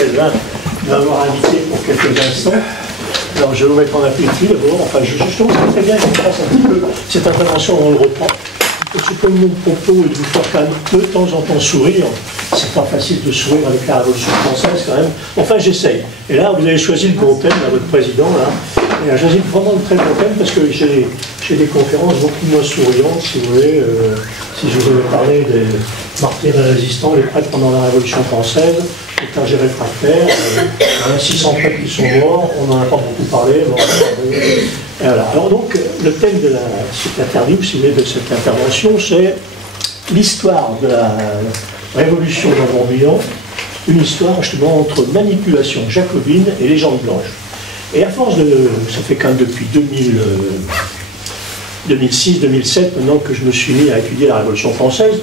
Calvin de m'avoir invité pour quelques instants. Alors je vais vous mettre en appétit d'abord, enfin justement c'est très bien que je fasse un petit peu cette intervention, on le reprend. C'est comme mon propos et de vous faire quand même de temps en temps sourire. C'est pas facile de sourire avec la Révolution française quand même. Enfin j'essaye. Et là vous avez choisi le bon thème, là, votre président là. Et j'ai choisi vraiment le très bon thème parce que j'ai des conférences beaucoup moins souriantes, si vous voulez. Si je voulais parler des martyrs et résistants, les prêtres pendant la Révolution française, les clergés réfractaires, il y a 600 prêtres qui sont morts, on n'en a pas beaucoup parlé. Bon, et voilà. Alors donc, le thème de cette interview, si vous voulez, de cette intervention, c'est l'histoire de la Révolution dans le Morbihan, une histoire justement entre manipulation jacobine et légende blanche. Et à force de... ça fait quand même depuis 2006-2007, maintenant que je me suis mis à étudier la Révolution française.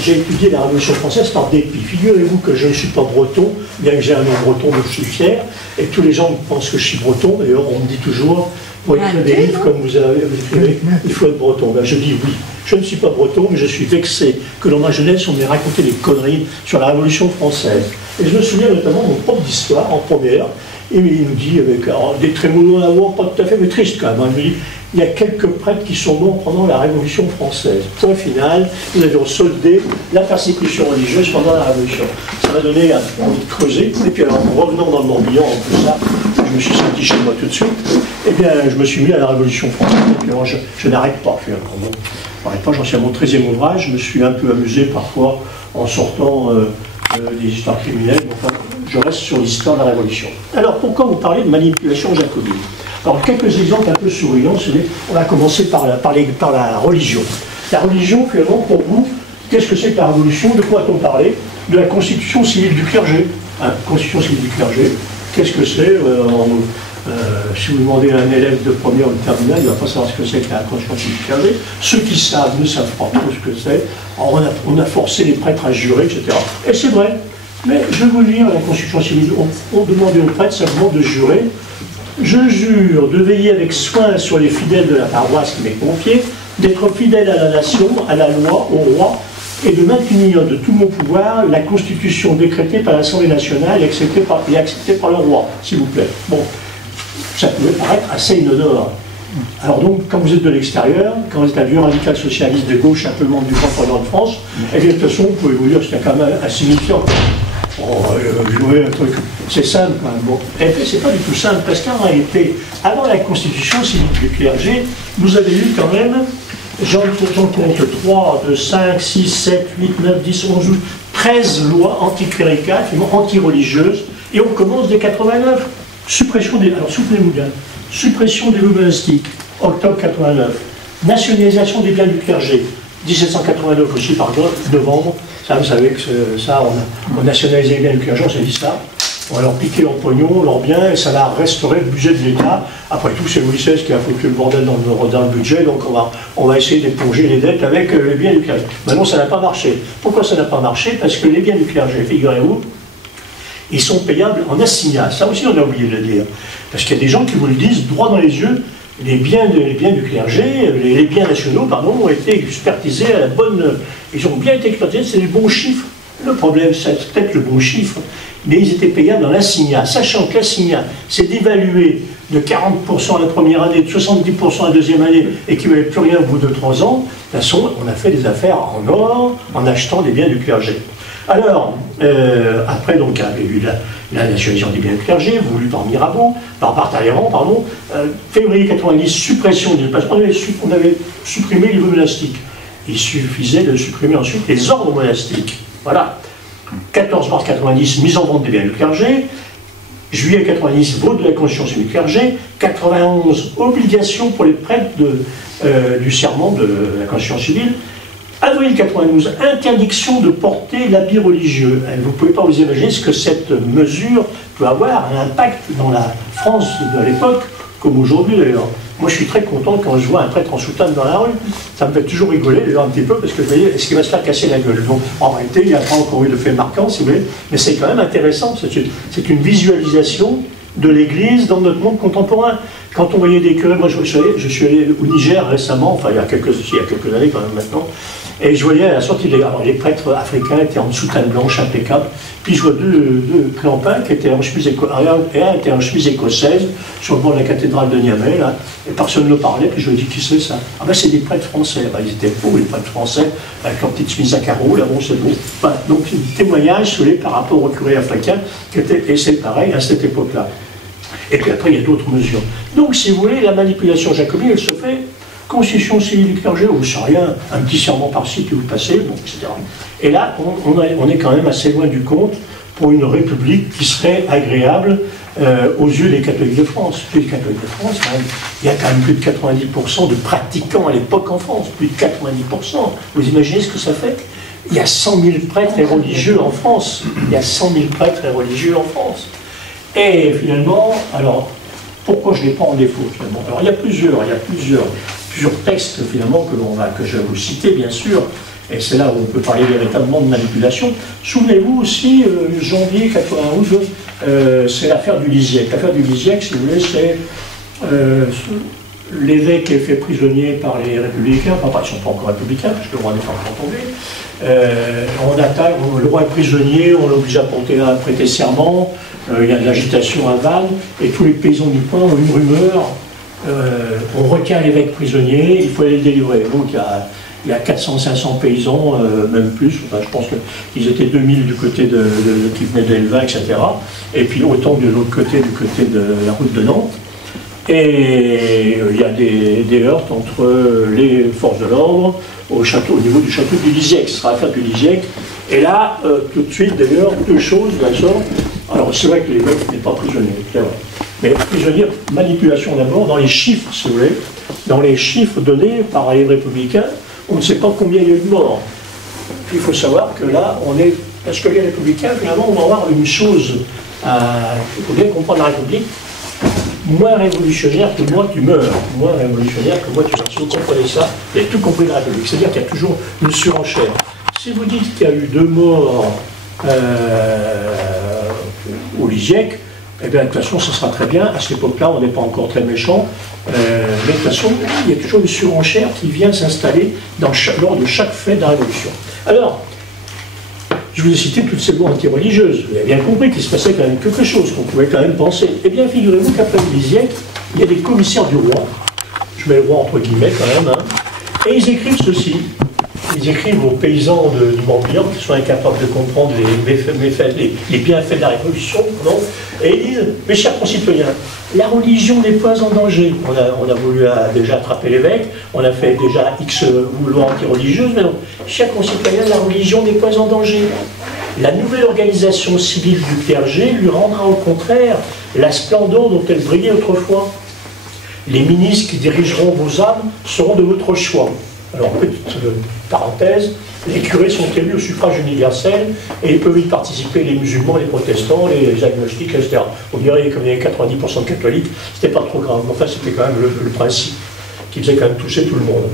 J'ai étudié la Révolution française par dépit. Figurez-vous que je ne suis pas breton, bien que j'ai un nom breton, dont je suis fier, et tous les gens pensent que je suis breton. D'ailleurs, on me dit toujours, pour écrire des livres comme vous écrivez, il faut être breton. Ben, je dis oui, je ne suis pas breton, mais je suis vexé que dans ma jeunesse, on m'ait raconté des conneries sur la Révolution française. Et je me souviens notamment de mon prof d'histoire en première. Et il nous dit, avec des trémolos dans la voix, pas tout à fait, mais triste quand même, hein, il nous dit, il y a quelques prêtres qui sont morts pendant la Révolution française. Point final, nous avions soldé la persécution religieuse pendant la Révolution. Ça m'a donné envie de creuser. Et puis alors, en revenant dans le Morbihan, en plus ça, je me suis senti chez moi tout de suite. Eh bien, je me suis mis à la Révolution française. Et puis alors, je n'arrête pas, finalement. Je n'arrête pas, j'en suis à mon 13e ouvrage. Je me suis un peu amusé parfois en sortant des histoires criminelles. Enfin, je reste sur l'histoire de la Révolution. Alors, pourquoi vous parlez de manipulation jacobine? Alors, quelques exemples un peu souriants. On va commencer par la religion. La religion, finalement, pour vous, qu'est-ce que c'est que la Révolution? De quoi a-t-on parlé? De la constitution civile du clergé. Hein, constitution civile du clergé. Qu'est-ce que c'est? Si vous demandez à un élève de première ou de terminale, il ne va pas savoir ce que c'est que la constitution civile du clergé. Ceux qui savent ne savent pas trop ce que c'est. On a forcé les prêtres à jurer, etc. Et c'est vrai. Mais je vais vous lire la constitution civile. On demandait aux prêtres simplement de jurer. Je jure de veiller avec soin sur les fidèles de la paroisse qui m'est confiée, d'être fidèle à la nation, à la loi, au roi, et de maintenir de tout mon pouvoir la constitution décrétée par l'Assemblée nationale et acceptée par le roi, s'il vous plaît. Bon, ça pouvait paraître assez inodore. Alors donc, quand vous êtes de l'extérieur, quand vous êtes un vieux radical socialiste de gauche, un peu membre du Front Populaire de France, et bien de toute façon, vous pouvez vous dire que c'était quand même insignifiant. Jouer un truc, c'est simple quand même. Bon. Et puis c'est pas du tout simple, parce qu'en réalité, avant la constitution civile du clergé, vous avez eu quand même, j'en compte 3, 2, 5, 6, 7, 8, 9, 10, 11, 12, 13 lois anticléricales, anti-religieuses, et on commence dès 89. Suppression des... Alors souvenez-vous bien. Suppression des lois monastiques, octobre 89. Nationalisation des biens du clergé, 1789 aussi, par novembre. Ça, vous savez que ça, on a nationalisé les biens du clergé, on s'est dit ça. On va leur piquer leur pognon, leurs biens, et ça va restaurer le budget de l'État. Après tout, c'est Louis XVI qui a foutu le bordel dans le budget, donc on va essayer d'éponger les dettes avec les biens du clergé. Maintenant, ça n'a pas marché. Pourquoi ça n'a pas marché? Parce que les biens du clergé, figurez-vous, ils sont payables en assignat. Ça aussi, on a oublié de le dire. Parce qu'il y a des gens qui vous le disent droit dans les yeux. Les biens du clergé, les biens nationaux, pardon, ont été expertisés à la bonne... Ils ont bien été expertisés, c'est les bons chiffres. Le problème, c'est peut-être le bon chiffre, mais ils étaient payables dans l'assignat. Sachant que l'assignat, c'est d'évaluer de 40% la première année, de 70% la deuxième année, et qu'il ne valait plus rien au bout de 3 ans, de toute façon, on a fait des affaires en or en achetant des biens du clergé. Alors, après, donc, il y avait eu la nationalisation des biens du clergé, voulue par Mirabeau, par Talleyrand, pardon, février 90, suppression des... On avait supprimé les lois monastiques. Il suffisait de supprimer ensuite les ordres monastiques. Voilà. 14 mars 90, mise en vente des biens du clergé. Juillet 90, vote de la Constitution civile du clergé. 91, obligation pour les prêtres du serment de la Constitution civile. Avril 92, interdiction de porter l'habit religieux. Vous ne pouvez pas vous imaginer ce que cette mesure peut avoir un impact dans la France de l'époque, comme aujourd'hui d'ailleurs. Moi je suis très content quand je vois un prêtre en soutane dans la rue. Ça me fait toujours rigoler d'ailleurs un petit peu, parce que vous voyez, est-ce qu'il va se faire casser la gueule? Donc en réalité, il n'y a pas encore eu de fait marquant, si vous voulez, mais c'est quand même intéressant. C'est une visualisation de l'Église dans notre monde contemporain. Quand on voyait des curés, moi je suis allé au Niger récemment, enfin il y a quelques années quand même maintenant, Et je voyais à la sortie, les prêtres africains étaient en soutane blanche impeccable. Puis je vois deux clampins qui étaient en chemise écossaise sur le bord de la cathédrale de Niamey, là, et personne ne parlait. Puis je me dis, qui c'est ça? Ah ben c'est des prêtres français. Ben, ils étaient faux, les prêtres français, avec leur petite chemise à carreaux, là, bon, c'est bon. Enfin, donc, un témoignage par rapport au curé africain, et c'est pareil à cette époque-là. Et puis après, il y a d'autres mesures. Donc, si vous voulez, la manipulation jacobine, elle se fait. Constitution civile du clergé, vous ne savez rien, un petit serment par-ci, puis vous passez, bon, etc. Et là, on est quand même assez loin du compte pour une république qui serait agréable aux yeux des catholiques de France. Les catholiques de France, il y a quand même plus de 90% de pratiquants à l'époque en France, plus de 90%. Vous imaginez ce que ça fait? Il y a 100 000 prêtres et religieux en France. Il y a 100 000 prêtres et religieux en France. Et finalement, alors, pourquoi je ne l'ai pas en défaut finalement? Alors, il y a plusieurs textes finalement que je vais vous citer bien sûr, et c'est là où on peut parler véritablement de manipulation. Souvenez-vous aussi, janvier 91, c'est l'affaire du Lisiec. L'affaire du Lisiec, si vous voulez, c'est l'évêque est fait prisonnier par les républicains, enfin ils ne sont pas encore républicains, parce que le roi n'est pas encore tombé. On attaque, le roi est prisonnier, on l'oblige à prêter serment, il y a de l'agitation à Vannes, et tous les paysans du coin ont une rumeur. On retient l'évêque prisonnier, il faut aller le délivrer. Donc il y a 400-500 paysans, même plus, enfin, je pense qu'ils étaient 2000 du côté qui venaient d'Elvin, etc. Et puis autant de l'autre côté, du côté de la route de Nantes. Et il y a des heurts entre les forces de l'ordre au niveau du château du Lisiec. Ce sera l'affaire du Lisiec. Et là, tout de suite, d'ailleurs, deux choses de la sorte. Alors c'est vrai que l'évêque n'est pas prisonnier, c'est vrai. Mais prisonnier, manipulation d'abord, dans les chiffres, si vous voulez, dans les chiffres donnés par les républicains, on ne sait pas combien il y a eu de morts. Puis il faut savoir que là, parce que les républicains, finalement, on va avoir une chose, il faut bien comprendre la République, moins révolutionnaire que moi tu meurs, moins révolutionnaire que moi tu meurs. Si vous comprenez ça, vous avez tout compris de la République, c'est-à-dire qu'il y a toujours une surenchère. Si vous dites qu'il y a eu 2 morts au Lisiec, eh bien, de toute façon, ça sera très bien. À cette époque-là, on n'est pas encore très méchant. Mais de toute façon, il y a toujours une surenchère qui vient s'installer lors de chaque fait de la Révolution. Alors, je vous ai cité toutes ces lois anti-religieuses. Vous avez bien compris qu'il se passait quand même quelque chose, qu'on pouvait quand même penser. Eh bien, figurez-vous qu'après le Lisiec, il y a des commissaires du roi. Je mets le roi entre guillemets quand même. Et ils écrivent ceci. Ils écrivent aux paysans du Morbihan qui sont incapables de comprendre les bienfaits de la Révolution, non? Et ils disent, mes chers concitoyens, la religion n'est pas en danger. On a voulu déjà attraper l'évêque, on a fait déjà X lois anti-religieuses, mais non. Chers concitoyens, la religion n'est pas en danger. La nouvelle organisation civile du clergé lui rendra au contraire la splendeur dont elle brillait autrefois. Les ministres qui dirigeront vos âmes seront de votre choix. Alors, petite parenthèse, les curés sont élus au suffrage universel et ils peuvent y participer les musulmans, les protestants, les agnostiques, etc. On dirait comme il y avait 90% de catholiques, c'était pas trop grave, mais enfin c'était quand même le principe qui faisait quand même toucher tout le monde.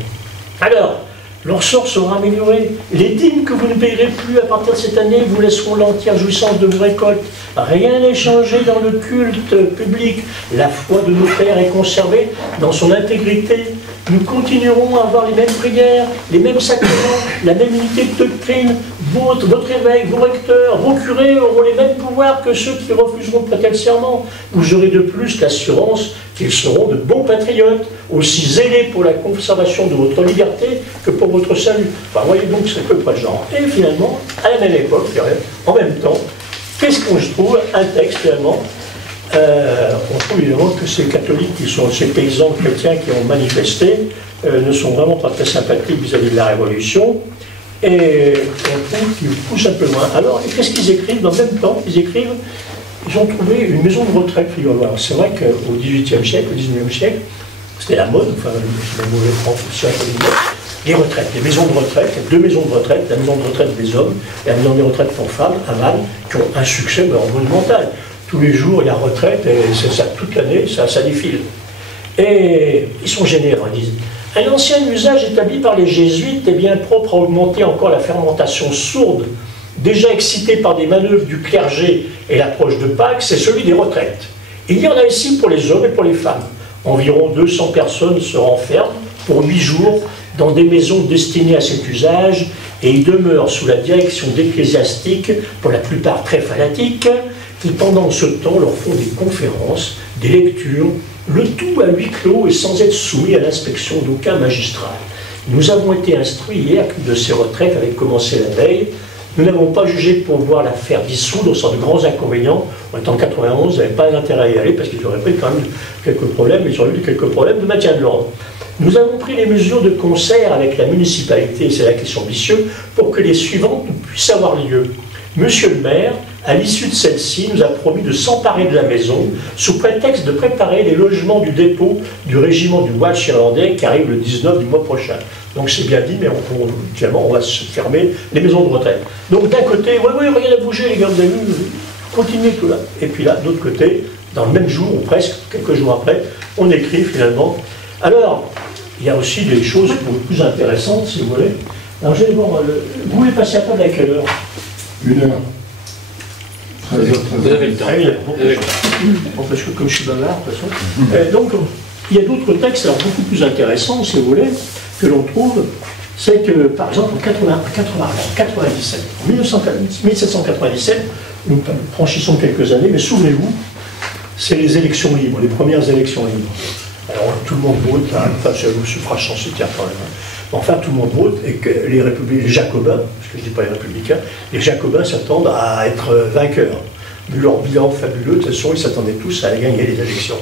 Alors, leur sort sera amélioré. Les dîmes que vous ne payerez plus à partir de cette année vous laisseront l'entière jouissance de vos récoltes. Rien n'est changé dans le culte public. La foi de nos pères est conservée dans son intégrité. Nous continuerons à avoir les mêmes prières, les mêmes sacrements, la même unité de doctrine. Votre évêque, vos recteurs, vos curés auront les mêmes pouvoirs que ceux qui refuseront de prêter le serment. Vous aurez de plus l'assurance qu'ils seront de bons patriotes, aussi zélés pour la conservation de votre liberté que pour votre salut. Enfin, voyez donc, c'est à peu près le genre. Et finalement, à la même époque, en même temps, qu'est-ce qu'on trouve? Un texte, finalement. On trouve évidemment que ces catholiques, ces paysans chrétiens qui ont manifesté, ne sont vraiment pas très sympathiques vis-à-vis de la Révolution, et on trouve qu'ils poussent un peu loin. Alors, qu'est-ce qu'ils écrivent? Dans le même temps, ils ont trouvé une maison de retraite, figurez-vous. C'est vrai qu'au XVIIIe siècle, au XIXe siècle, c'était la mode, enfin, le mauvais français, les retraites, les maisons de retraite, il y a 2 maisons de retraite, la maison de retraite des hommes et la maison de retraite pour femmes, à Vannes, qui ont un succès monumental. Tous les jours, il y a retraite, et c'est ça, toute l'année, ça défile. Et ils sont généreux, ils disent. Un ancien usage établi par les jésuites est bien propre à augmenter encore la fermentation sourde, déjà excitée par des manœuvres du clergé et l'approche de Pâques, c'est celui des retraites. Il y en a ici pour les hommes et pour les femmes. Environ 200 personnes se renferment pour 8 jours dans des maisons destinées à cet usage et y demeurent sous la direction d'ecclésiastiques, pour la plupart très fanatiques, qui pendant ce temps leur font des conférences, des lectures, le tout à huis clos et sans être soumis à l'inspection d'aucun magistrat. Nous avons été instruits hier que de ces retraites avaient commencé la veille. Nous n'avons pas jugé pour voir l'affaire dissoudre sans de grands inconvénients. En étant 91, ils n'avaient pas d'intérêt à y aller parce qu'ils auraient pris quand même quelques problèmes, ils auraient eu quelques problèmes de maintien de l'ordre. Nous avons pris les mesures de concert avec la municipalité, c'est la question ambitieuse, pour que les suivantes puissent avoir lieu. Monsieur le maire, à l'issue de celle-ci, nous a promis de s'emparer de la maison sous prétexte de préparer les logements du dépôt du régiment du Welsh irlandais qui arrive le 19 du mois prochain. Donc c'est bien dit, mais finalement on va se fermer les maisons de retraite. Donc d'un côté, oui, rien à bouger les gars, vous avez vu, continuez tout là. Et puis là, d'autre côté, dans le même jour, ou presque, quelques jours après, on écrit finalement. Alors, il y a aussi des choses plus intéressantes, si vous voulez. Alors je vais voir, vous voulez passer à table à quelle heure? 1 heure. 13h. Vous avez le temps. Bon, parce que comme je suis bavard, de toute façon. Donc, il y a d'autres textes alors, beaucoup plus intéressants, si vous voulez, que l'on trouve. C'est que, par exemple, en 97, en 1797, nous franchissons quelques années, mais souvenez-vous, c'est les élections libres, les premières élections libres. Alors, tout le monde vote, hein, enfin, c'est le suffrage censitaire quand même. Enfin, tout le monde vote, et que les jacobins, parce que je ne dis pas les républicains, les jacobins s'attendent à être vainqueurs. Vu leur bilan fabuleux, de toute façon, ils s'attendaient tous à gagner les élections.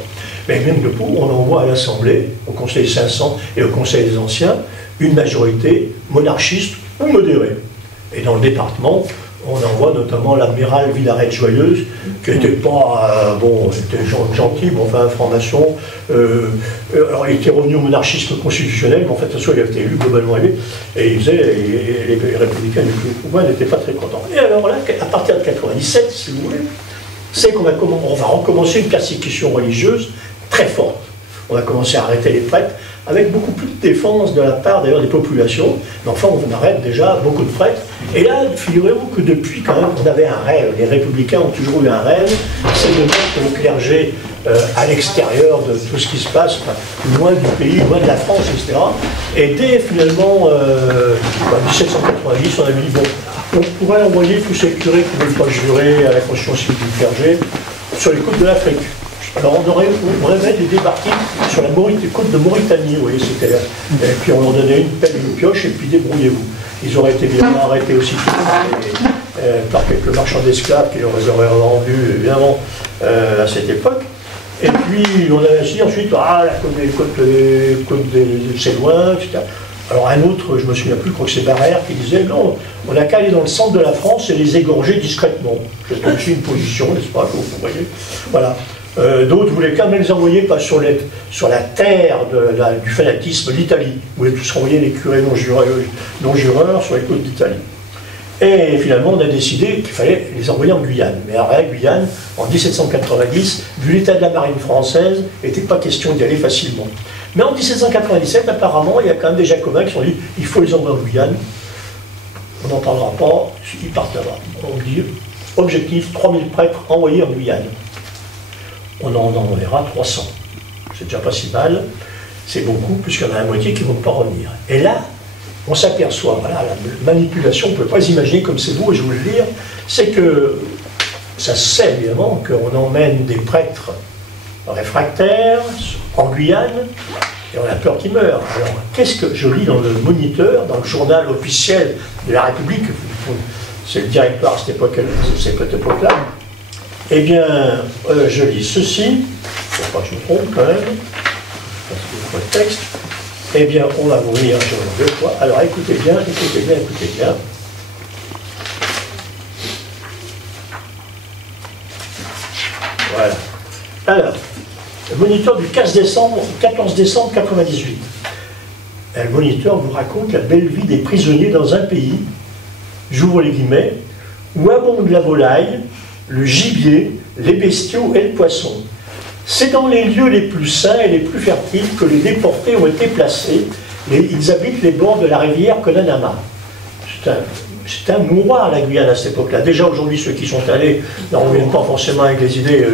Mais même de pour, on envoie à l'Assemblée, au Conseil 500 et au Conseil des Anciens, une majorité monarchiste ou modérée. Et dans le département, on envoie notamment l'amiral Villaret-Joyeuse, qui n'était pas, était gentil, mais enfin, information. Alors, il était revenu au monarchisme constitutionnel, mais en fait, de toute façon, il avait été élu globalement élu, et il disait, et les républicains du pouvoir n'étaient pas très contents. Et alors là, à partir de 97, si vous voulez, c'est qu'on va recommencer une persécution religieuse très forte. On va commencer à arrêter les prêtres, avec beaucoup plus de défense de la part d'ailleurs des populations, mais enfin on arrête déjà beaucoup de prêtres. Et là, figurez-vous que depuis quand même, on avait un rêve, les républicains ont toujours eu un rêve, c'est de mettre le clergé à l'extérieur de tout ce qui se passe, loin du pays, loin de la France, etc. Et dès finalement 1790, on avait dit, bon, on pourrait envoyer tous ces curés qui ne veulent pas jurer à la conscience civique du clergé sur les côtes de l'Afrique. Alors on aurait les débarquer sur la côte de Mauritanie, vous voyez, c'était là. Et puis on leur donnait une pelle, une pioche, et puis débrouillez-vous. Ils auraient été bien arrêtés aussi par quelques marchands d'esclaves qui leur auraient vendus, évidemment, à cette époque. Et puis on a dit ensuite, la côte des Céloins, etc. Alors un autre, je ne me souviens plus, je crois que c'est Barrère, qui disait, non, on n'a qu'à aller dans le centre de la France et les égorger discrètement. C'est aussi une position, n'est-ce pas, que vous voyez. Voilà. D'autres voulaient quand même les envoyer pas sur la terre du fanatisme, l'Italie. Ils voulaient tous renvoyer les curés non-jureurs sur les côtes d'Italie. Et finalement, on a décidé qu'il fallait les envoyer en Guyane. Mais à la Guyane, en 1790, vu l'état de la marine française, il n'était pas question d'y aller facilement. Mais en 1797, apparemment, il y a quand même des jacobins qui ont dit il faut les envoyer en Guyane. On n'en parlera pas, ils partent là-bas. On dit objectif 3000 prêtres envoyés en Guyane. On en enverra 300. C'est déjà pas si mal, c'est beaucoup, puisqu'il y en a la moitié qui ne vont pas revenir. Et là, on s'aperçoit, voilà, la manipulation, on ne peut pas imaginer comme c'est beau, et je vous le dire, c'est que ça se sait évidemment qu'on emmène des prêtres réfractaires en Guyane, et on a peur qu'ils meurent. Alors, qu'est-ce que je lis dans le Moniteur, dans le journal officiel de la République, c'est le directoire à cette époque-là, eh bien, je lis ceci, il ne faut pas que je me trompe quand même, parce que c'est le texte. Eh bien, on va vous lire sur deux fois. Alors, écoutez bien, écoutez bien, écoutez bien. Voilà. Alors, le Moniteur du 14 décembre 1998. Le Moniteur vous raconte la belle vie des prisonniers dans un pays, j'ouvre les guillemets, où abonde la volaille, le gibier, les bestiaux et le poisson. C'est dans les lieux les plus sains et les plus fertiles que les déportés ont été placés. Ils habitent les bords de la rivière Konanama. c'est un mouroir, la Guyane, à cette époque-là. Déjà, aujourd'hui, ceux qui sont allés ne reviennent pas forcément avec des idées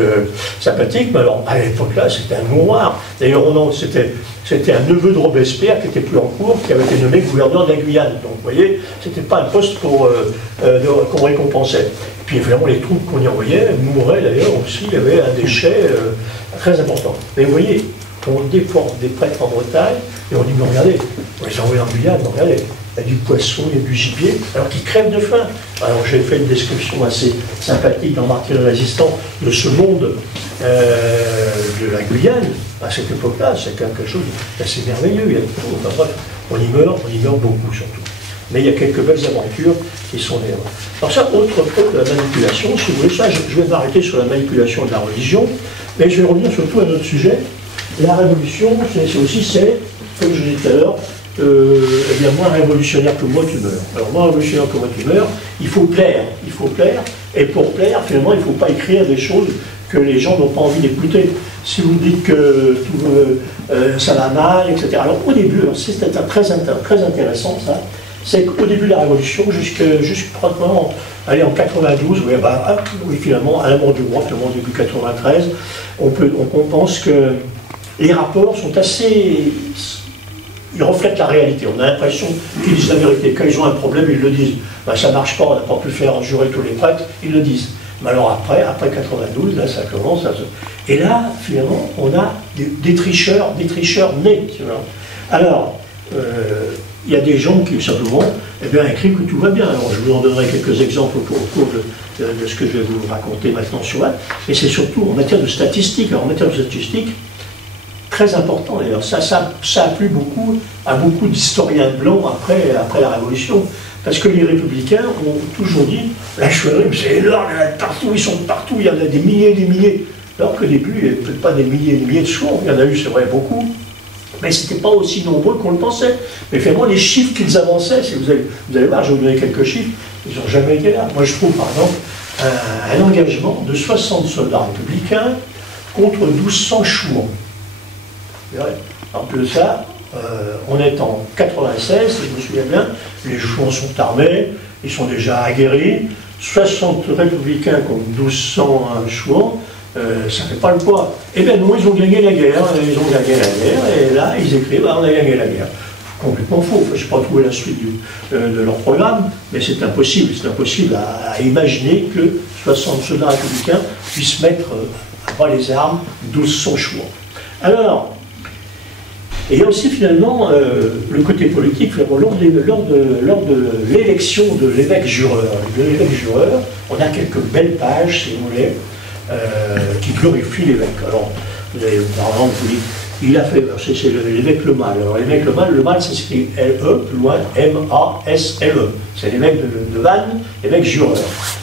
sympathiques, mais alors, à l'époque-là, c'était un mouroir. D'ailleurs, c'était un neveu de Robespierre qui n'était plus en cours, qui avait été nommé gouverneur de la Guyane. Donc, vous voyez, c'était pas un poste qu'on récompensait. Et puis, évidemment, les troupes qu'on y envoyait mouraient, d'ailleurs, aussi. Il y avait un déchet très important. Mais vous voyez, on déporte des prêtres en Bretagne, et on dit, mais regardez, on les envoie en Guyane, regardez. Il y a du poisson, il y a du gibier, alors qu'ils crèvent de faim. Alors j'ai fait une description assez sympathique dans Martyrs et Résistants de ce monde de la Guyane. À cette époque-là, c'est quelque chose d'assez merveilleux. Il y a tout. Enfin, bref, on y meurt beaucoup surtout. Mais il y a quelques belles aventures qui sont là. Alors ça, autre de la manipulation, si vous voulez, ça, je vais m'arrêter sur la manipulation de la religion, mais je vais revenir surtout à notre sujet. La révolution, c'est aussi, comme je disais tout à l'heure, eh bien, moins révolutionnaire que moi tu meurs. Alors moins révolutionnaire que moi tu meurs, il faut plaire, et pour plaire, finalement, il ne faut pas écrire des choses que les gens n'ont pas envie d'écouter. Si vous dites que ça va mal, etc. Alors au début, c'est très intéressant ça, c'est qu'au début de la Révolution, pratiquement, allez, en 92, oui, finalement, à la mort du roi, finalement, début 93, on pense que les rapports sont assez... Ils reflètent la réalité. On a l'impression qu'ils disent la vérité. Quand ils ont un problème, ils le disent. Ben, ça ne marche pas, on n'a pas pu faire jurer tous les prêtres, ils le disent. Mais alors après 92, là, ça commence à se... Et là, finalement, on a des tricheurs nés. Alors, il y a des gens qui, simplement, écrivent que tout va bien. Alors, je vous en donnerai quelques exemples au cours de ce que je vais vous raconter maintenant sur là. Mais c'est surtout en matière de statistiques. Alors, en matière de statistiques, très important d'ailleurs. Ça a plu à beaucoup d'historiens blancs après la Révolution. Parce que les républicains ont toujours dit la chevalerie, c'est énorme, partout, ils sont partout, il y en a des milliers et des milliers. Alors qu'au début, il n'y avait peut-être pas des milliers et des milliers de chevaux, il y en a eu, c'est vrai, beaucoup. Mais ce n'était pas aussi nombreux qu'on le pensait. Mais finalement, les chiffres qu'ils avançaient, si vous allez voir, je vais vous donner quelques chiffres, ils n'ont jamais été là. Moi, je trouve, par exemple, un engagement de 60 soldats républicains contre 1200 chouans. En plus de ça, on est en 96, si je me souviens bien, les chouans sont armés, ils sont déjà aguerris, 60 républicains contre 1200 chouans, ça ne fait pas le poids. Eh bien non, ils ont gagné la guerre, et là, ils écrivent, on a gagné la guerre. Complètement faux, je n'ai pas trouvé la suite de leur programme, mais c'est impossible à imaginer que 60 soldats républicains puissent mettre à bas les armes 1200 chouans. Alors, et il y a aussi finalement le côté politique, lors de l'élection de l'évêque jureur. On a quelques belles pages, si vous voulez, qui glorifient l'évêque. Alors, vous avez, par exemple, vous dites, il a fait, c'est l'évêque Le Mal. Alors l'évêque Le Mal s'écrit L-E, plus loin, M-A-S-L-E. C'est l'évêque de Vannes, l'évêque jureur.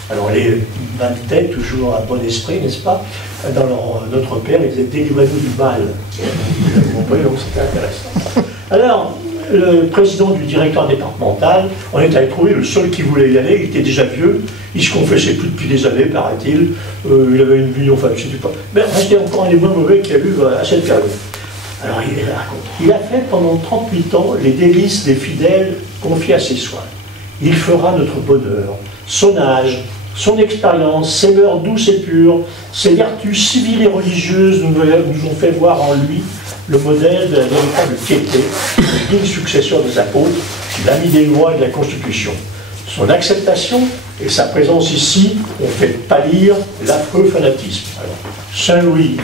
Alors les Vannetais, toujours à bon esprit, n'est-ce pas? Dans notre père, ils disaient délivrez-nous du mal. Vous comprenez, donc c'était intéressant. Alors, le président du directeur départemental, on est allé trouver le seul qui voulait y aller, il était déjà vieux, il se confessait plus depuis des années, paraît-il, il avait une vie, enfin, je ne sais pas, mais restait encore un des moins mauvais qu'il y a eu à cette période. Alors il a fait pendant 38 ans les délices des fidèles confiés à ses soins. Il fera notre bonheur, son âge, son expérience, ses mœurs douces et pures, ses vertus civiles et religieuses nous ont fait voir en lui le modèle de la véritable piété, le digne successeur des apôtres, l'ami des lois et de la Constitution. Son acceptation et sa présence ici ont fait pâlir l'affreux fanatisme. Alors, Saint-Louis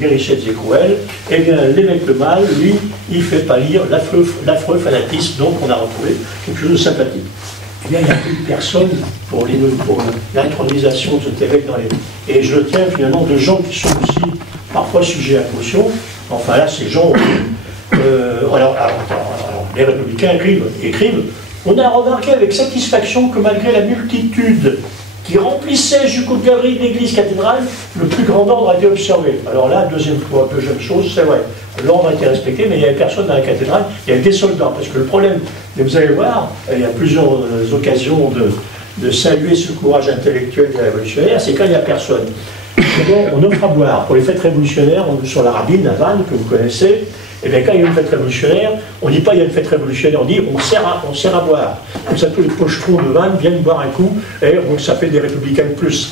guérissait des Zécrouel, et bien l'évêque Le Mal, lui, il fait pâlir l'affreux fanatisme, donc on a retrouvé quelque chose de sympathique. Eh bien, il n'y a plus personne pour l'intronisation de cet évêque dans les... Et je tiens finalement de gens qui sont aussi parfois sujets à caution. Enfin là, ces gens... alors, les républicains écrivent on a remarqué avec satisfaction que malgré la multitude qui remplissait jusqu'aux galeries de l'église cathédrale, le plus grand ordre a été observé. Alors là, deuxième chose, c'est vrai, l'ordre a été respecté, mais il n'y avait personne dans la cathédrale, il y avait des soldats, parce que le problème, et vous allez voir, il y a plusieurs occasions de saluer ce courage intellectuel des révolutionnaires, c'est quand il n'y a personne. On offre à boire pour les fêtes révolutionnaires sur la Rabine à Vannes, que vous connaissez, Et bien quand il y a une fête révolutionnaire, on ne dit pas il y a une fête révolutionnaire, on dit on sert à boire. Comme ça tous les pochetrons de Vannes viennent boire un coup, et donc ça fait des républicains de plus.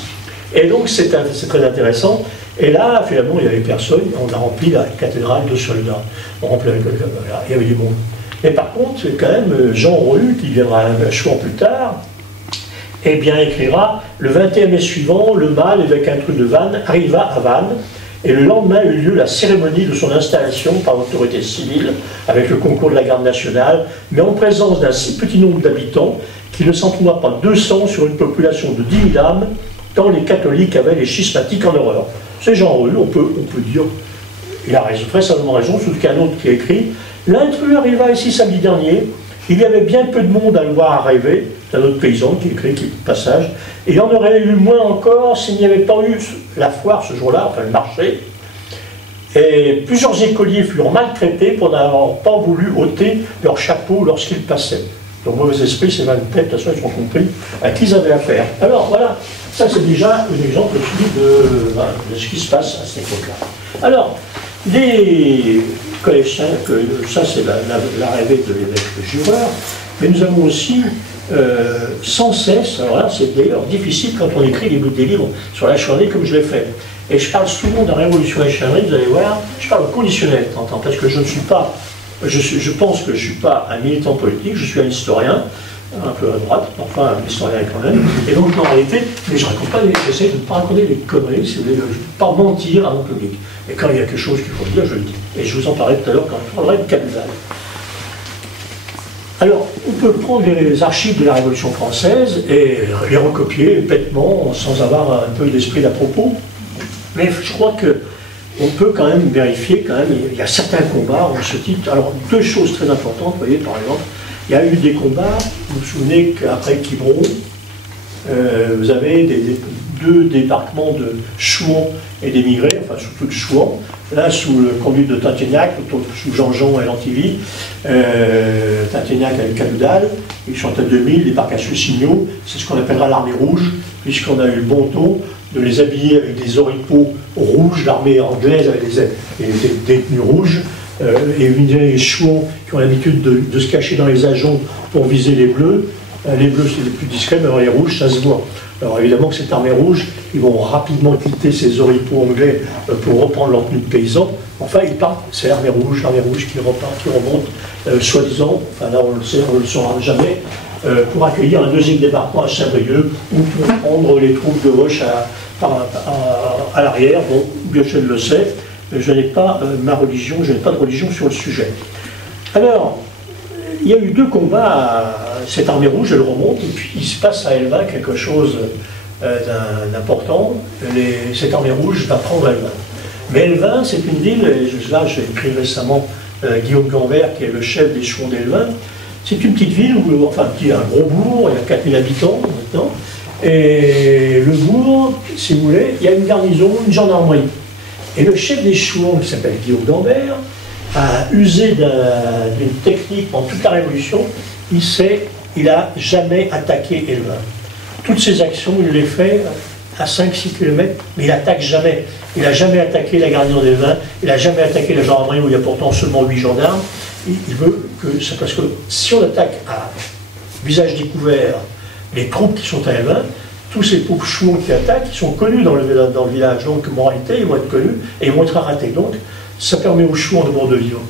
Et donc c'est très intéressant. Et là, finalement, il n'y avait personne, on a rempli la cathédrale de soldats. On remplit voilà, il y avait du monde. Mais par contre, quand même, Jean Rohu, qui viendra un Chouan plus tard, eh bien, écrira « Le 21 mai suivant, le mâle, évêque intrus de Vannes, arriva à Vannes, et le lendemain eut lieu la cérémonie de son installation par l'autorité civile, avec le concours de la garde nationale, mais en présence d'un si petit nombre d'habitants qu'il ne s'en trouva pas 200 sur une population de 10 000 âmes, tant les catholiques avaient les schismatiques en horreur. » C'est Jean Rohu, on peut dire, il a raison, très certainement raison, sauf qu'un autre qui a écrit « L'intrus arriva ici samedi dernier, il y avait bien peu de monde à le voir arriver. » C'est un autre paysan qui écrit, qui passage. Et il y en aurait eu moins encore s'il n'y avait pas eu la foire ce jour-là, enfin le marché. Et plusieurs écoliers furent maltraités pour n'avoir pas voulu ôter leur chapeau lorsqu'ils passaient. Donc mauvais esprit, c'est 20 têtes, de toute façon ils ont compris à qui ils avaient affaire. Alors voilà, ça c'est déjà un exemple de ce qui se passe à cette époque-là. Alors, les collégiens, ça c'est l'arrivée de l'évêque Jureur, mais nous avons aussi sans cesse, alors là c'est d'ailleurs difficile quand on écrit des livres sur la chouannerie comme je l'ai fait. Et je parle souvent de la révolution de la chouannerie, vous allez voir, je parle au conditionnel, parce que je ne suis pas, je pense que je ne suis pas un militant politique, je suis un historien, un peu à droite, enfin un historien quand même, et donc en réalité, mais je raconte pas, j'essaie de ne pas raconter des conneries, si vous voulez, je ne veux pas mentir à mon public. Et quand il y a quelque chose qu'il faut dire, je le dis. Et je vous en parlerai tout à l'heure quand je parlerai de Cadoudal. Alors, on peut prendre les archives de la Révolution française et les recopier bêtement, sans avoir un peu d'esprit d'à propos. Mais je crois qu'on peut quand même vérifier, il y a certains combats en ce titre. Alors, deux choses très importantes, vous voyez, par exemple, il y a eu des combats, vous vous souvenez qu'après Quiberon, vous avez deux débarquements de Chouans et d'émigrés, enfin surtout de Chouans, l'un sous le conduite de Tinténiac, l'autre sous Jean-Jean et Lantivy. Tinténiac avec Cadoudal, ils sont à 2000, débarquent à Sussignaux, c'est ce qu'on appellera l'armée rouge, puisqu'on a eu le bon ton de les habiller avec des oripeaux rouges, l'armée anglaise avec des tenues rouges, et les Chouans qui ont l'habitude de se cacher dans les ajoncs pour viser les bleus. Les bleus c'est les plus discrets, mais alors les rouges ça se voit. Alors évidemment que cette armée rouge, ils vont rapidement quitter ces oripeaux anglais pour reprendre leur tenue de paysans. Enfin ils partent, c'est l'armée rouge qui repart, qui remonte, soi-disant, enfin là on le sait, on ne le saura jamais, pour accueillir un deuxième débarquement à Saint-Brieuc ou pour prendre les troupes de Hoche à l'arrière. Bon, Biochet le sait, je n'ai pas ma religion, je n'ai pas de religion sur le sujet. Alors, il y a eu deux combats à cette armée rouge, elle remonte, et puis il se passe à Elvin quelque chose d'important. Cette armée rouge va prendre Elvin. Mais Elvin, c'est une ville, et là j'ai écrit récemment Guillaume Gambert, qui est le chef des Chouans d'Elvin. C'est une petite ville, enfin un gros bourg, il y a 4000 habitants maintenant. Et le bourg, si vous voulez, il y a une garnison, une gendarmerie. Et le chef des Chouans, qui s'appelle Guillaume Gambert, a usé d'une technique pendant toute la Révolution. Il n'a jamais attaqué Elvin. Toutes ses actions, il les fait à 5-6 km, mais il n'attaque jamais. Il n'a jamais attaqué la garnison d'Elvin, il n'a jamais attaqué la gendarmerie où il y a pourtant seulement 8 gendarmes. Il veut que c'est parce que si on attaque à visage découvert les troupes qui sont à Elvin, tous ces pauvres chouans qui attaquent, ils sont connus dans le village. Donc, moralité, ils vont être connus et ils vont être arrêtés. Donc, ça permet aux chouans de vivre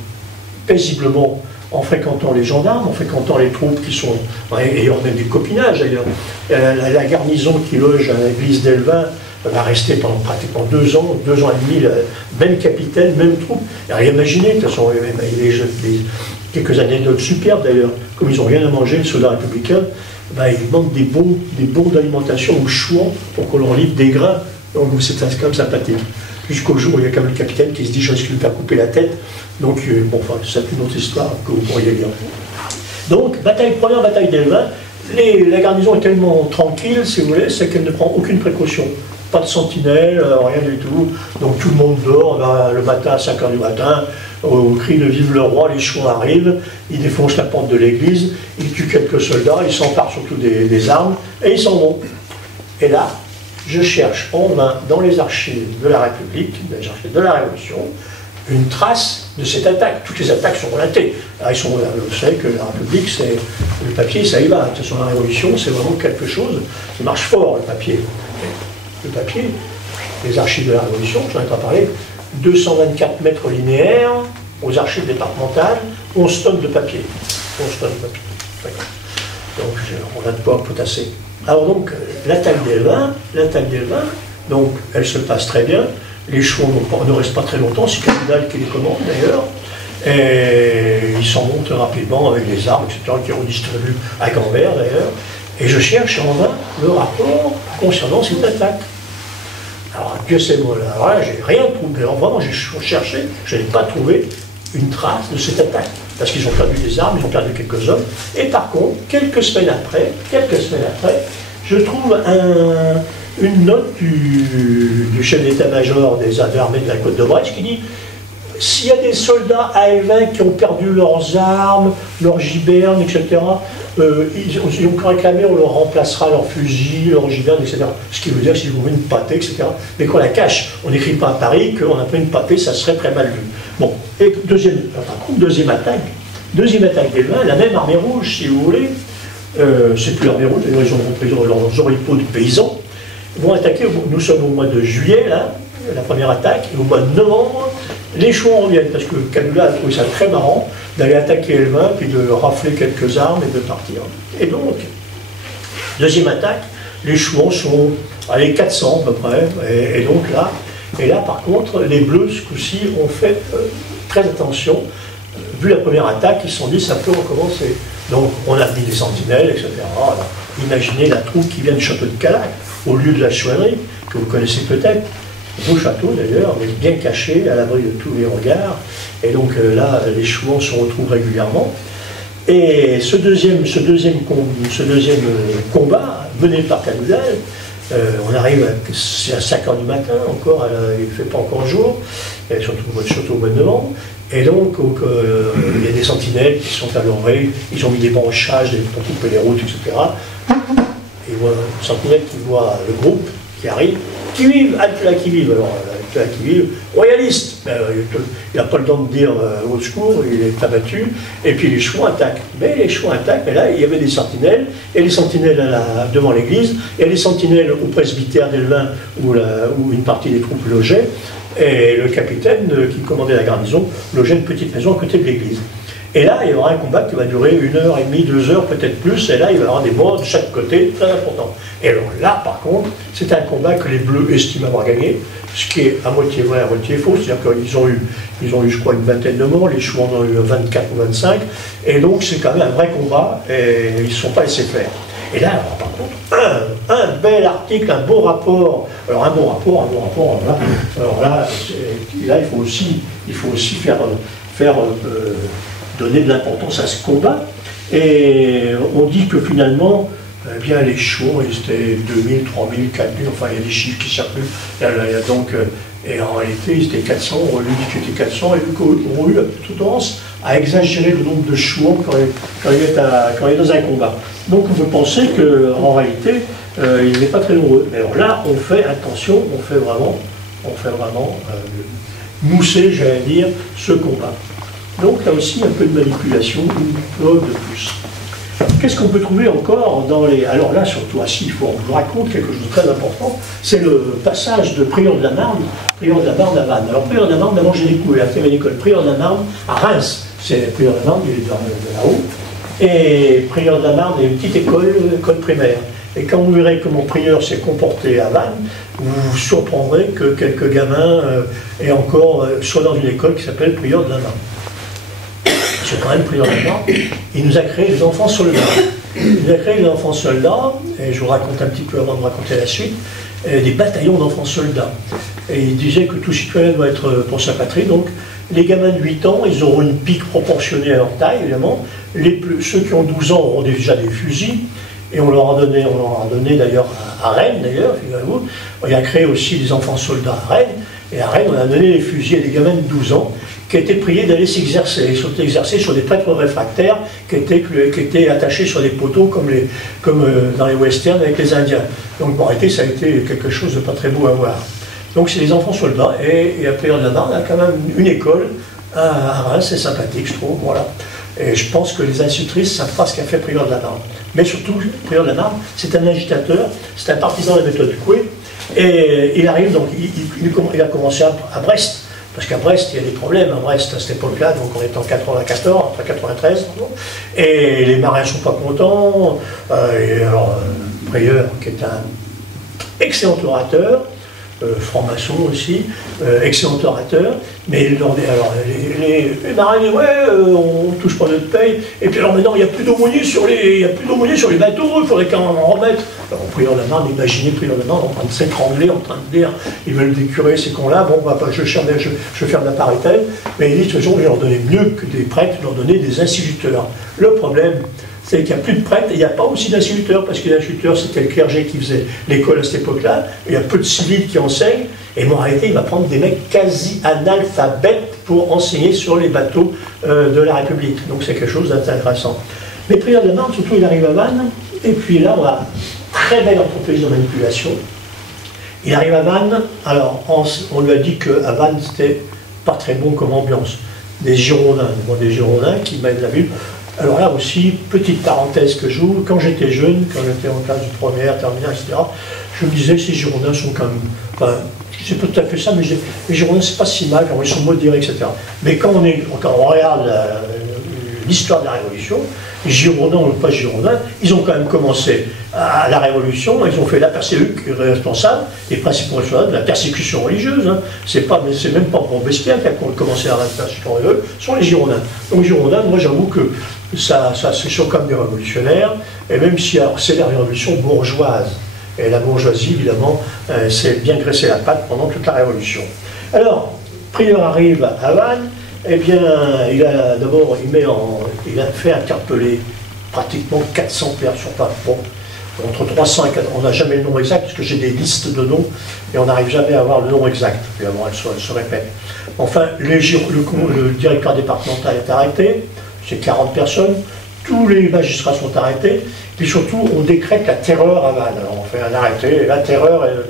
paisiblement en fréquentant les gendarmes, en fréquentant les troupes qui sont... Et on a des copinages d'ailleurs. La garnison qui loge à l'église d'Elvin va rester pendant pratiquement 2 ans, 2 ans et demi, même capitaine, même troupe. Alors imaginez, de toute façon, quelques anecdotes superbes d'ailleurs, comme ils n'ont rien à manger, les soldats républicains, il manque des bons d'alimentation aux chouans pour qu'on leur livre des grains. Donc c'est quand même sympathique. Jusqu'au jour où il y a quand même le capitaine qui se dit « je risque de me faire couper la tête ». Donc, bon, enfin, c'est une autre histoire que vous pourriez lire. Donc, première bataille d'Elvin, la garnison est tellement tranquille, si vous voulez, c'est qu'elle ne prend aucune précaution. Pas de sentinelle, rien du tout. Donc tout le monde dort, le matin à 5 h du matin, au cri de « Vive le roi », les chouans arrivent, ils défoncent la porte de l'église, ils tuent quelques soldats, ils s'emparent surtout des armes, et ils s'en vont. Et là, je cherche en vain dans les archives de la République, les archives de la Révolution, une trace de cette attaque. Toutes les attaques sont relatées. Alors, vous savez que la République, c'est le papier, ça y va. De toute façon, la Révolution, c'est vraiment quelque chose qui marche fort, le papier. Le papier, les archives de la Révolution, je n'en ai pas parlé, 224 mètres linéaires aux archives départementales, 11 tonnes de papier. 11 tonnes de papier. Donc, on a de quoi potasser. Alors donc, l'attaque d'Elvin, donc, elle se passe très bien. Les chevaux ne restent pas très longtemps, c'est Cadoudal qui les commande d'ailleurs. Et ils s'en montent rapidement avec les armes, etc., qui redistribuent à Gambert d'ailleurs. Et je cherche en vain le rapport concernant cette attaque. Alors, que c'est moi là, alors là, j'ai rien trouvé. Alors, vraiment, j'ai cherché, je n'ai pas trouvé une trace de cette attaque. Parce qu'ils ont perdu des armes, ils ont perdu quelques hommes. Et par contre, quelques semaines après, je trouve une note du chef d'état-major des armées de la côte de Brest qui dit s'il y a des soldats à Elvin qui ont perdu leurs armes, leurs gibernes, etc., ils ont réclamé, on leur remplacera leurs fusils, leurs gibernes, etc. Ce qui veut dire si vous voulez une pâtée, etc. Mais qu'on la cache. On n'écrit pas à Paris qu'on a pris une pâtée, ça serait très mal vu. Bon, et deuxième attaque d'Elvin, la même armée rouge, si vous voulez, c'est plus l'armée rouge, d'ailleurs ils ont repris leurs oripeaux de paysans, vont attaquer, nous sommes au mois de juillet, là, la première attaque, et au mois de novembre, les Chouans reviennent, parce que Cadoudal a trouvé ça très marrant d'aller attaquer Elvin, puis de rafler quelques armes et de partir. Et donc, deuxième attaque, les Chouans sont, allez, 400 à peu près, et donc là, par contre, les Bleus, ce coup-ci, ont fait très attention. Vu la première attaque, ils se sont dit, ça peut recommencer. Donc, on a mis des sentinelles, etc. Alors, imaginez la troupe qui vient du château de Calac, au lieu de la chouannerie, que vous connaissez peut-être, beau château d'ailleurs, mais bien caché, à l'abri de tous les regards. Et donc là, les Chouans se retrouvent régulièrement. Et ce deuxième combat, mené par Cadoudal, on arrive, c'est à 5h du matin encore, il ne fait pas encore jour, surtout au mois de novembre. Et donc, il y a des sentinelles qui sont à l'oreille, ils ont mis des branchages pour couper les routes, etc. Et voilà, une sentinelle qui voit le groupe qui arrive, qui vive, halte là qui vive, alors là qui vive, royaliste, il n'a pas le temps de dire au secours, il est abattu, et puis les Chouans attaquent. Mais là il y avait des sentinelles, et les sentinelles devant l'église, et les sentinelles au presbytère d'Elvin où une partie des troupes logeaient, et le capitaine qui commandait la garnison logeait une petite maison à côté de l'église. Et là, il y aura un combat qui va durer 1h30, 2 heures, peut-être plus, et là, il va y avoir des morts de chaque côté, très important. Et alors là, par contre, c'est un combat que les Bleus estiment avoir gagné, ce qui est à moitié vrai, à moitié faux, c'est-à-dire qu'ils ont eu, je crois, une vingtaine de morts, les Chouans en ont eu 24 ou 25, et donc c'est quand même un vrai combat, et ils ne se sont pas laissés faire. Et là, alors, par contre, un bel article, un beau rapport, alors un bon rapport, là, alors là, il faut aussi faire donner de l'importance à ce combat. Et on dit que finalement, eh bien, les Chouans, ils étaient 2000, 3000, 4000, enfin il y a des chiffres qui circulent. Donc, et en réalité, ils étaient 400, on lui dit qu'ils étaient 400, et qu'on a eu toute tendance à exagérer le nombre de Chouans quand il est dans un combat. Donc on peut penser qu'en réalité, il n'est pas très nombreux. Mais alors là, on fait attention, on fait vraiment mousser, j'allais dire, ce combat. Donc là aussi, un peu de manipulation, une preuve de plus. Qu'est-ce qu'on peut trouver encore dans les... Alors là, surtout, il faut on vous raconte quelque chose de très important, c'est le passage de Prieur de la Marne à Vannes. Alors Prieur de la Marne, d'abord j'ai découvert, c'est une école Prieur de la Marne à Reims. C'est Prieur de la Marne, il est de là-haut. Et Prieur de la Marne est une petite école primaire. Et quand vous verrez comment Prieur s'est comporté à Vannes, vous vous surprendrez que quelques gamins soient dans une école qui s'appelle Prieur de la Marne. C'est quand même Prieur de la Marne. Il nous a créé des enfants soldats. Et je vous raconte un petit peu avant de raconter la suite, des bataillons d'enfants soldats. Et il disait que tout citoyen doit être pour sa patrie, donc les gamins de 8 ans, ils auront une pique proportionnée à leur taille, évidemment. Ceux qui ont 12 ans auront déjà des fusils, et on leur a donné d'ailleurs à Rennes, d'ailleurs, figurez-vous. Il a créé aussi des enfants soldats à Rennes, et à Rennes, on a donné les fusils à des gamins de 12 ans, qui étaient priés d'aller s'exercer. Ils sont exercés sur des prêtres réfractaires qui étaient attachés sur des poteaux comme dans les westerns avec les Indiens. Donc en réalité, ça a été quelque chose de pas très beau à voir. Donc c'est les enfants soldats, et à Prieur-de-la-Marne, il y a quand même une école à Reims, c'est sympathique, je trouve, voilà. Et je pense que les institutrices savent pas ce qu'a fait Prieur-de-la-Marne. Mais surtout, Prieur-de-la-Marne, c'est un agitateur, c'est un partisan de la méthode Coué, et il arrive, donc, il a commencé à Brest, parce qu'à Brest, il y a des problèmes, à Brest, à cette époque-là, donc on est en 94, entre 93, pardon, et les marins ne sont pas contents, et alors, Prieur, qui est un excellent orateur, franc-maçon aussi, excellent orateur, mais les marins disent ouais, on touche pas notre paye, et puis alors maintenant il n'y a plus d'aumôniers sur les bateaux, il faudrait quand même en remettre. Alors Prieur-de-la-Marne, imaginez Prieur-de-la-Marne en train de s'étrangler, en train de dire ils veulent décurer ces cons-là, bon bah, je ferme la parentèle, mais il dit de toute façon je leur donnais mieux que des prêtres, je leur donnais des instituteurs. Le problème, c'est qu'il n'y a plus de prêtres et il n'y a pas aussi d'instituteurs, parce que l'instituteur, c'était le clergé qui faisait l'école à cette époque-là, il y a peu de civils qui enseignent, et en réalité, il va prendre des mecs quasi analphabètes pour enseigner sur les bateaux de la République. Donc c'est quelque chose d'intéressant. Mais Prieur-de-la-Marne, surtout, il arrive à Vannes, et puis là, on a très belle entreprise de manipulation. Il arrive à Vannes, alors on lui a dit qu'à Vannes, c'était pas très bon comme ambiance. Des Girondins qui mènent la ville. Alors là aussi, petite parenthèse que j'ouvre, quand j'étais jeune, quand j'étais en classe du première, terminale, etc., je me disais, ces Girondins sont quand même, enfin, c'est pas tout à fait ça, mais les Girondins, c'est pas si mal, ils sont modérés, etc. Mais quand on regarde l'histoire de la Révolution, les Girondins ou pas Girondins, ils ont quand même commencé à la Révolution, ils ont fait la persécution responsable, les principaux responsables de la persécution religieuse. Hein. C'est même pas Robespierre qui a commencé à la persécution religieuse, ce sont les Girondins. Donc Girondins, moi j'avoue que ça se sont comme des révolutionnaires, et même si c'est la révolution bourgeoise. Et la bourgeoisie, évidemment, s'est bien graissé la patte pendant toute la Révolution. Alors, Prieur arrive à Vannes, eh bien, il a fait interpeller pratiquement 400 personnes, bon, entre 300 et 400, on n'a jamais le nombre exact, parce que j'ai des listes de noms, et on n'arrive jamais à avoir le nombre exact, puis avant elle se répète. Enfin, le directeur départemental est arrêté, c'est 40 personnes, tous les magistrats sont arrêtés, puis surtout, on décrète la terreur à Vannes. Alors, on fait un arrêté, la terreur, etc.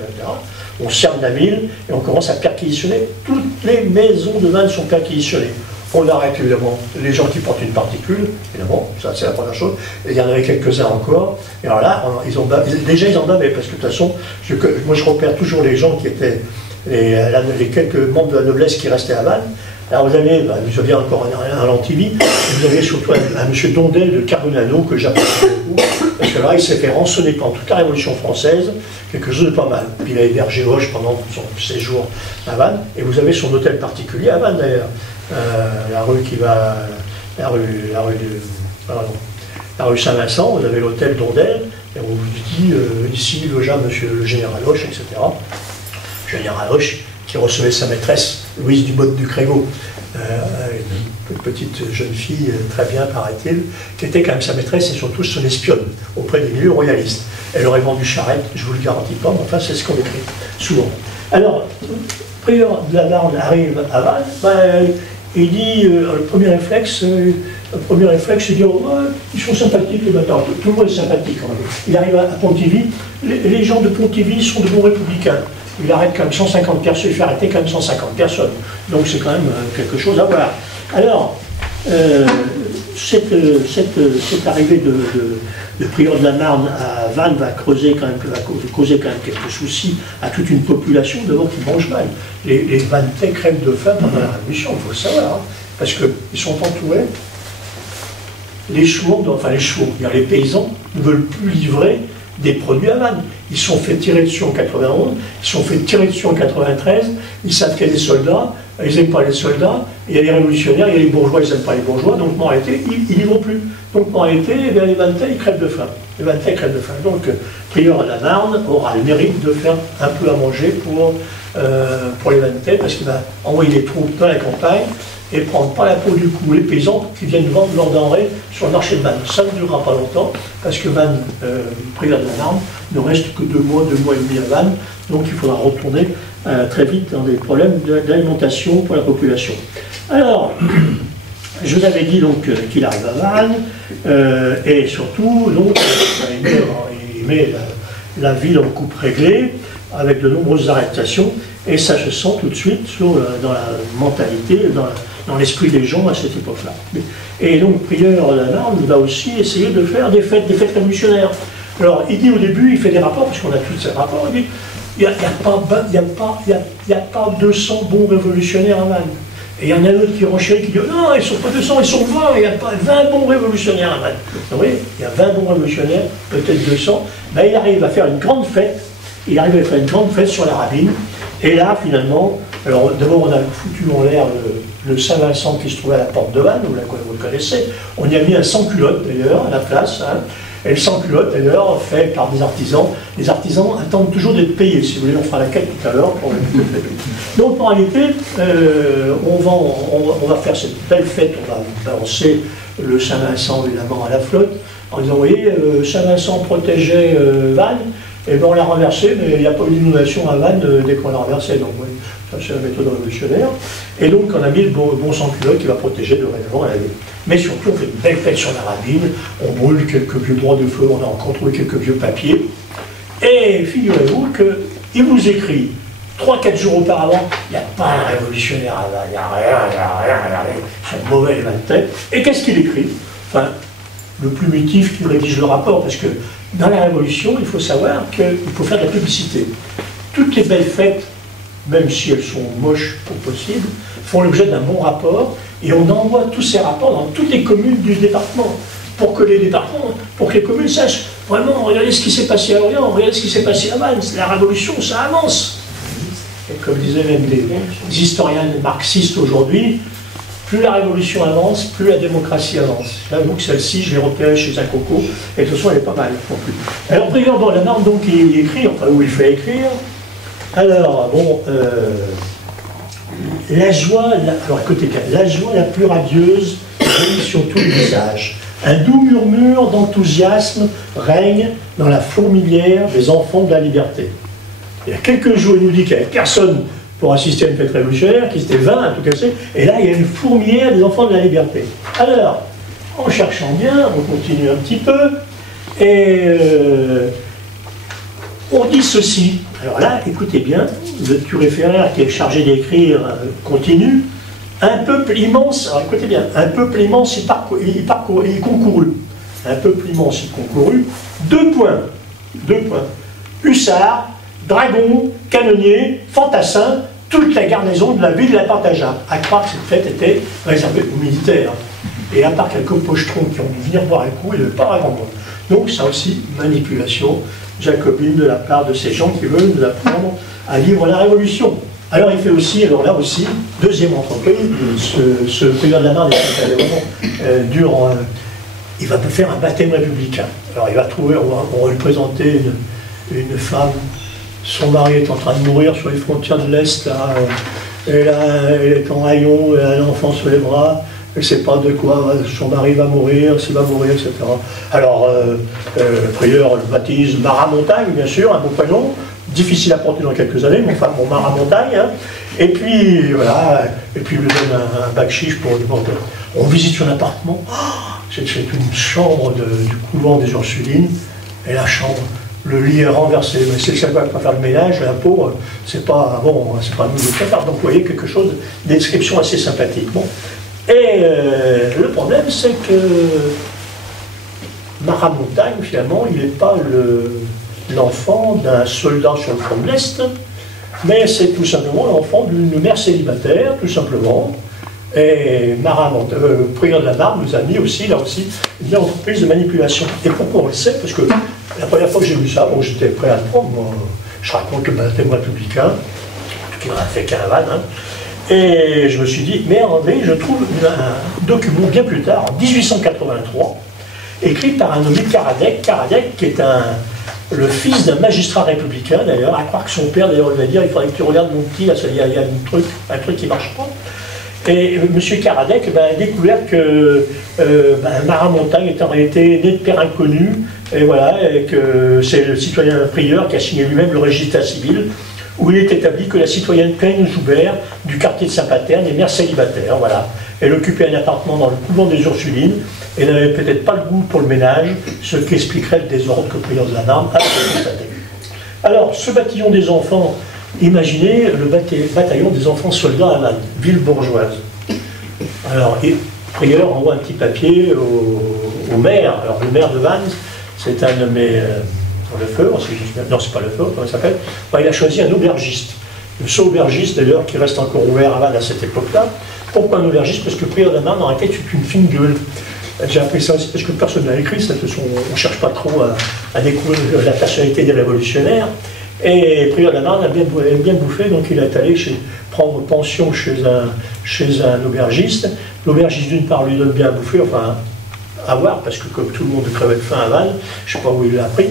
On cerne la ville, et on commence à perquisitionner. Toutes les maisons de Vannes sont perquisitionnées. On arrête évidemment les gens qui portent une particule, évidemment, ça c'est la première chose, et il y en avait quelques-uns encore, et alors là, déjà ils en avaient, parce que de toute façon, moi je repère toujours les gens qui étaient, les quelques membres de la noblesse qui restaient à Vannes. Alors vous avez, vous aviez encore un Lantivy, vous avez surtout un monsieur Dondel de Carbonano, que j'apprécie beaucoup, parce que là il s'est fait rançonner pendant toute la Révolution française, quelque chose de pas mal. Puis il a hébergé Hoche pendant son séjour à Vannes, et vous avez son hôtel particulier à Vannes d'ailleurs. La rue Saint-Vincent, vous avez l'hôtel Dondel, et on vous dit ici logea monsieur le général Hoche, etc. Le général Hoche qui recevait sa maîtresse, Louise Dubotte du Crégo, une petite jeune fille, très bien paraît-il, qui était quand même sa maîtresse et surtout son espionne auprès des milieux royalistes. Elle aurait vendu charrette, je ne vous le garantis pas, mais enfin c'est ce qu'on écrit souvent. Alors, Prieur-de-la-Marne arrive à Vannes, il dit, le premier réflexe, c'est de dire, oh, ils sont sympathiques les bâtards, tout le monde est sympathique quand même. Il arrive à Pontivy, les gens de Pontivy sont de bons républicains. Il arrête quand même 150 personnes, il fait arrêter quand même 150 personnes. Donc c'est quand même quelque chose à voir. Alors, cette arrivée de Prieur-de-la-Marne à Vannes va causer quand même quelques soucis à toute une population d'abord qui mange mal. Les Vannais crèvent de faim pendant la Révolution, il faut le savoir, hein, parce qu'ils sont entourés. Les chouans, les paysans ne veulent plus livrer des produits à Vannes. Ils se sont fait tirer dessus en 91, ils se sont fait tirer dessus en 93, ils savent qu'il y a des soldats, ils n'aiment pas les soldats, il y a les révolutionnaires, il y a les bourgeois, ils n'aiment pas les bourgeois, donc en réalité, ils n'y vont plus. Donc en réalité, eh bien, les Vannais, ils crèvent de faim. Les Vannais crèvent de faim. Donc Prieur-de-la-Marne aura le mérite de faire un peu à manger pour les Vannais, parce qu'il va envoyer des troupes dans la campagne, et prendre pas la peau du cou les paysans qui viennent vendre leurs denrées sur le marché de Vannes. Ça ne durera pas longtemps, parce que Vannes, Prieur-de-la-Marne, ne reste que 2 mois et demi à Vannes, donc il faudra retourner très vite dans des problèmes d'alimentation pour la population. Alors, je vous avais dit donc qu'il arrive à Vannes, et surtout, donc, il met la ville en coupe réglée, avec de nombreuses arrestations, Et ça se sent tout de suite dans la mentalité, dans l'esprit des gens à cette époque-là. Et donc, Prieur de la Marne va aussi essayer de faire des fêtes révolutionnaires. Alors, il dit au début, il fait des rapports, parce qu'on a tous ces rapports, il dit, il n'y a pas 200 bons révolutionnaires à Vannes. Et il y en a un autre qui renchérit, qui dit, non, ils ne sont pas 200, ils sont 20, il n'y a pas 20 bons révolutionnaires à Vannes. Vous voyez, il y a 20 bons révolutionnaires, peut-être 200. Ben, il arrive à faire une grande fête, sur la Rabine. Et là, finalement, alors d'abord on a foutu en l'air le Saint-Vincent qui se trouvait à la porte de Vannes, vous le connaissez. On y a mis un sans-culotte d'ailleurs à la place. Hein. Et le sans-culotte d'ailleurs fait par des artisans. Les artisans attendent toujours d'être payés. Si vous voulez, on fera la quête tout à l'heure. Donc en réalité, on va faire cette belle fête. On va balancer le Saint-Vincent évidemment à la flotte. En disant, vous voyez, Saint-Vincent protégeait Vannes. Et bien on l'a renversé, mais il n'y a pas eu d'inondation à Vannes dès qu'on l'a renversé. Donc oui, ça c'est la méthode révolutionnaire. Et donc on a mis le bon sans-culotte qui va protéger dorénavant la ville. Mais surtout on fait une belle fête sur la Rabine, on brûle quelques vieux droits de feu, on a encore trouvé quelques vieux papiers. Et figurez-vous qu'il vous écrit 3-4 jours auparavant, il n'y a pas un révolutionnaire à Vannes, il n'y a rien, ils sont mauvais les Vannetais. Et qu'est-ce qu'il écrit? Enfin, le plumitif qui rédige le rapport, parce que dans la Révolution, il faut savoir qu'il faut faire de la publicité. Toutes les belles fêtes, même si elles sont moches pour possible, font l'objet d'un bon rapport, et on envoie tous ces rapports dans toutes les communes du département, pour que les communes sachent, vraiment, regardez ce qui s'est passé à Orient, regardez ce qui s'est passé à Vannes, la Révolution, ça avance. Et comme disaient même des historiens marxistes aujourd'hui, plus la révolution avance, plus la démocratie avance. J'avoue que celle-ci, je l'ai repérée chez un coco, et de toute façon, elle est pas mal non plus. Alors, Prieur de la Marne, donc, il écrit, enfin, où il fait écrire. Alors, bon, la joie, alors écoutez bien, la joie la plus radieuse brille sur tous les visages. Un doux murmure d'enthousiasme règne dans la fourmilière des enfants de la liberté. Il y a quelques jours, il nous dit qu'il n'y avait personne pour assister à une fête révolutionnaire, qui était 20 à tout casser, et là il y a une fourmilière des enfants de la liberté. Alors, en cherchant bien, on continue un petit peu, et on dit ceci. Alors là, écoutez bien, le curé Ferrer qui est chargé d'écrire continue, un peuple immense, alors écoutez bien, un peuple immense il concourut. Un peuple immense il concourut, 2 points, hussards, dragons, canonniers, fantassins, toute la garnison de la ville la partagea. À croire que cette fête était réservée aux militaires. Et à part quelques pochetrons qui ont dû venir boire un coup, il n'y avait pas grand monde. Donc ça aussi, manipulation jacobine de la part de ces gens qui veulent nous apprendre à vivre la Révolution. Alors il fait aussi, alors là aussi, deuxième entreprise, ce Prieur de la Marne est vraiment dur, il va faire un baptême républicain. Alors il va trouver, on va lui présenter une femme. Son mari est en train de mourir sur les frontières de l'Est, là, et là, elle est en haillon, elle a un enfant sur les bras, elle ne sait pas de quoi son mari va mourir, s'il va mourir, etc. Alors, Prieur le baptise Maramontagne, bien sûr, un beau prénom, difficile à porter dans quelques années, mais enfin, bon, Maramontagne, hein. Et puis, voilà, et puis il lui donne un bac chiche pour lui montrer. On visite son appartement, c'est une chambre du couvent des Ursulines, et la chambre, le lit est renversé, mais c'est ça va pas faire le ménage, la pauvre, c'est pas bon, c'est pas nous de faire. Donc vous voyez quelque chose, une description assez sympathique. Bon. Et le problème, c'est que Maramontagne, finalement, il n'est pas l'enfant d'un soldat sur le front de l'Est, mais c'est tout simplement l'enfant d'une mère célibataire, tout simplement. Et Prieur de la Marne nous a mis aussi, là aussi, une entreprise de manipulation. Et pourquoi on le sait? Parce que la première fois que j'ai vu ça, bon, j'étais prêt à le prendre, moi, je raconte le baptême républicain, qui m'a fait caravane, hein. Et je me suis dit, merde, je trouve un document bien plus tard, en 1883, écrit par un nommé Karadec, qui est le fils d'un magistrat républicain, d'ailleurs, à croire que son père, d'ailleurs, il va dire, il faudrait que tu regardes mon petit, là, il y a un truc qui ne marche pas. Et M. Karadec a découvert que Maramontagne est en réalité né de père inconnu, et voilà, et que c'est le citoyen Prieur qui a signé lui-même le registre civil, où il est établi que la citoyenne Caïn Joubert, du quartier de Saint-Paterne, est mère célibataire, voilà. Elle occupait un appartement dans le couvent des Ursulines, et n'avait peut-être pas le goût pour le ménage, ce qui expliquerait le désordre que Prieur de la Marne a constaté. Alors, ce bataillon des enfants Imaginez le bataillon des enfants soldats à Vannes, ville bourgeoise. Alors, Prieur envoie un petit papier au maire. Alors, le maire de Vannes, c'est un nommé Lefebvre, non, c'est pas Lefebvre, comment il s'appelle. Il a choisi un aubergiste. Ce aubergiste, d'ailleurs, qui reste encore ouvert à Vannes à cette époque-là. Pourquoi un aubergiste? Parce que Prieur de la Marne, en réalité, c'est une fine gueule. J'ai appris ça aussi parce que personne n'a écrit, on ne cherche pas trop à découvrir la personnalité des révolutionnaires. Et Prieur de la Marne aime bien bouffer, donc il est allé prendre pension chez un aubergiste. L'aubergiste, d'une part, lui donne bien à bouffer, enfin, à voir, parce que comme tout le monde crevait de faim à Vannes, je ne sais pas où il l'a pris.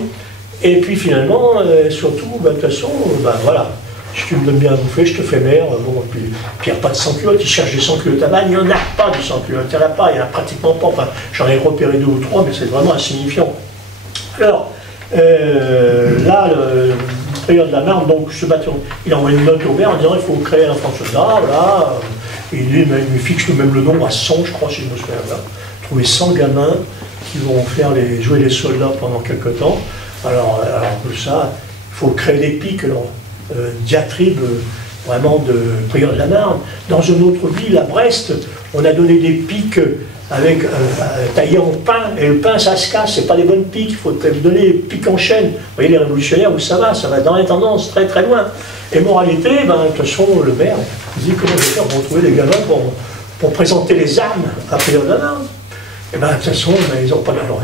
Et puis finalement, surtout, de toute façon, voilà. Si tu me donnes bien à bouffer, je te fais maire. Bon, puis il n'y a pas de sans-culottes, ils cherchent des sans-culottes à Vannes, il n'y en a pas de sans-culottes, il n'y en a pas, il n'y en a pratiquement pas. Enfin, j'en ai repéré 2 ou 3, mais c'est vraiment insignifiant. Alors, là, le Prieur de la Marne, donc ce bâtiment, il a envoyé une note au maire en disant il faut créer un enfant soldat, voilà. Et il me fixe même le nombre à 100, je crois, si je me souviens bien. Trouver 100 gamins qui vont jouer les soldats pendant quelques temps. Alors que ça, il faut créer des pics, diatribe vraiment de Prieur de la Marne. Dans une autre ville, à Brest, on a donné des pics taillés en pain, et le pain ça se casse, c'est pas des bonnes piques, il faut donner des pics en chaîne. Vous voyez les révolutionnaires où ça va dans les tendances très très loin. Et moralité, de toute façon, le maire dit comment je vais faire pour trouver des gamins pour présenter les armes à Prieur de la Marne. Et de toute façon, ils n'ont pas d'argent.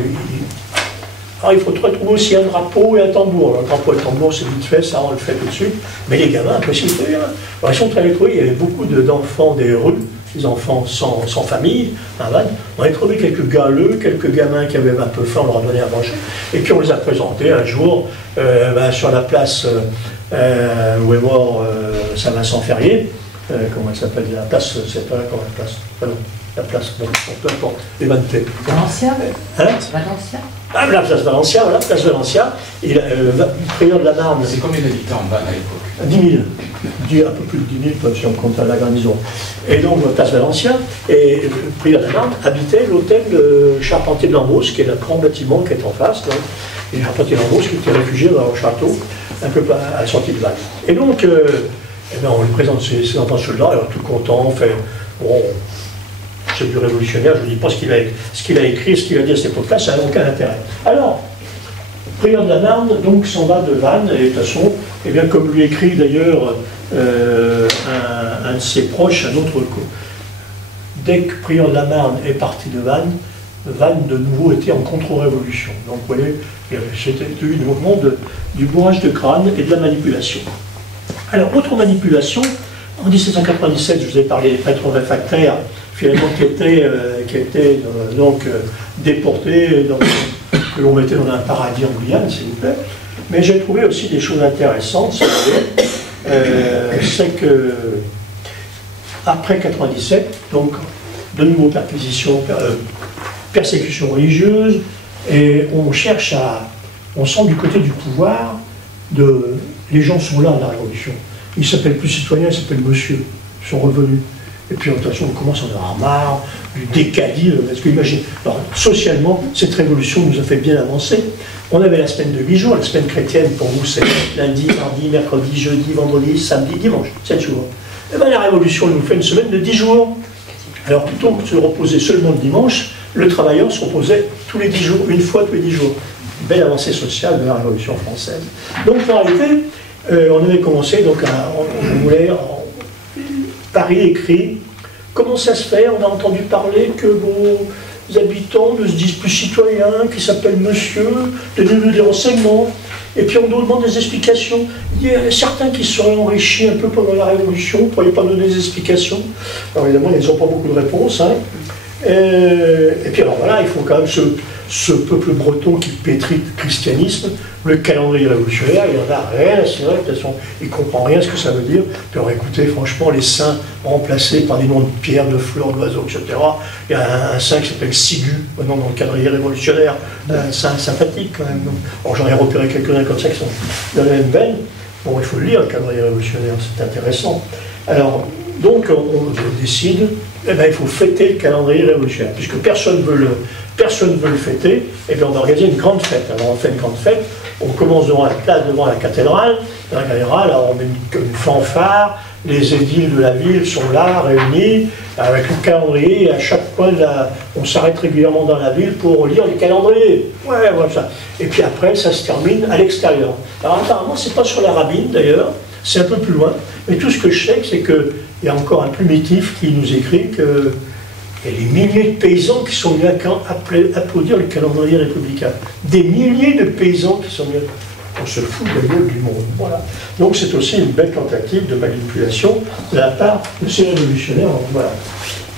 Alors il faut retrouver aussi un drapeau et un tambour. Alors, le drapeau et le tambour, c'est vite fait, ça on le fait tout de suite. Mais les gamins, impossible de trouver. Alors ils sont très trouvés, il y avait beaucoup d'enfants des rues, des enfants sans famille, à Vannes. On a trouvé quelques galeux, quelques gamins qui avaient un peu faim, on leur a donné à manger. Et puis on les a présentés un jour sur la place où est mort Saint-Vincent-Ferrier. Comment elle s'appelle? La place, c'est pas comment la place. La place, bon, peu importe, les vannetés. Valencia? Hein? Valencia? Ah, la place Valencia, voilà, place Valencia. Prieur de la Marne. C'est combien d'habitants en Vannes à l'époque? 10 000. Un peu plus de 10 000, si on compte à la garnison. Et donc, place Valencia, et Prieur de la Marne habitait l'hôtel Charpentier de Lambros, qui est le grand bâtiment qui est en face. Donc, et Charpentier de Lambros qui était réfugié dans le château, un peu à la sortie de Vannes. Et donc, on lui présente ses enfants soldats, il est tout content, fait. Bon, c'est du révolutionnaire, je ne dis pas ce qu'il a écrit, ce qu'il a dit à cette époque-là, ça n'a aucun intérêt. Alors, Prieur de la Marne, donc, s'en va de Vannes, et de toute façon, et bien, comme lui écrit d'ailleurs un de ses proches, un autre coup. Dès que Prieur de la Marne est parti de Vannes, Vannes de nouveau était en contre-révolution. Donc, vous voyez, c'était eu le mouvement du bourrage de crâne et de la manipulation. Alors, autre manipulation, en 1797, je vous ai parlé des prêtres réfractaires, finalement, qui étaient donc déportés, que l'on mettait dans un paradis en Guyane, s'il vous plaît. Mais j'ai trouvé aussi des choses intéressantes. C'est que, après 97, donc, de nouveau persécution religieuse, et on cherche on sent du côté du pouvoir, les gens sont là, la révolution. Ils ne s'appellent plus citoyens, ils s'appellent monsieur, ils sont revenus. Et puis, de toute façon, on commence à en avoir marre, du décadis. Parce que, imaginez, alors, socialement, cette révolution nous a fait bien avancer. On avait la semaine de 8 jours, la semaine chrétienne, pour vous, c'est lundi, mardi, mercredi, jeudi, vendredi, samedi, dimanche, 7 jours. Et bien, la révolution nous fait une semaine de 10 jours. Alors, plutôt que de se reposer seulement le dimanche, le travailleur se reposait tous les 10 jours, une fois tous les 10 jours. Belle avancée sociale de la Révolution française. Donc, en réalité, on avait commencé, donc, on voulait. Paris écrit, comment ça se fait? On a entendu parler que vos habitants ne se disent plus citoyens, qui s'appellent monsieur, donnez-nous des renseignements. Et puis on nous demande des explications. Il y a certains qui se seraient enrichis un peu pendant la Révolution, vous ne pourriez pas donner des explications. Alors évidemment, ils n'ont pas beaucoup de réponses. Hein. Et puis alors voilà, il faut quand même ce peuple breton qui pétrit le christianisme, le calendrier révolutionnaire, il n'en a rien, c'est vrai, de toute façon, il ne comprend rien ce que ça veut dire. Puis alors écoutez, franchement, les saints remplacés par des noms de pierres, de fleurs, d'oiseaux, etc. Il y a un saint qui s'appelle Sigu, maintenant dans le calendrier révolutionnaire, un saint sympathique quand même. Alors j'en ai repéré quelques-uns comme ça qui sont dans la même veine. Bon, il faut le lire, le calendrier révolutionnaire, c'est intéressant. Alors, Donc on décide, eh ben, il faut fêter le calendrier révolutionnaire. Puisque personne ne veut le fêter, eh bien on va organiser une grande fête. Alors on fait une grande fête, on commence devant la place, devant la cathédrale. Dans la cathédrale, alors on met une fanfare, les édiles de la ville sont là, réunis, avec le calendrier, et à chaque coin, on s'arrête régulièrement dans la ville pour lire les calendriers. Ouais, voilà ça. Et puis après, ça se termine à l'extérieur. Alors apparemment, c'est pas sur la Rabine d'ailleurs, c'est un peu plus loin, mais tout ce que je sais, c'est qu'il y a encore un plumitif qui nous écrit que il y a des milliers de paysans qui sont venus applaudir le calendrier républicain. Des milliers de paysans qui sont venus. On se fout de la gueule du monde. Voilà. Donc c'est aussi une belle tentative de manipulation de la part de ces révolutionnaires. Voilà.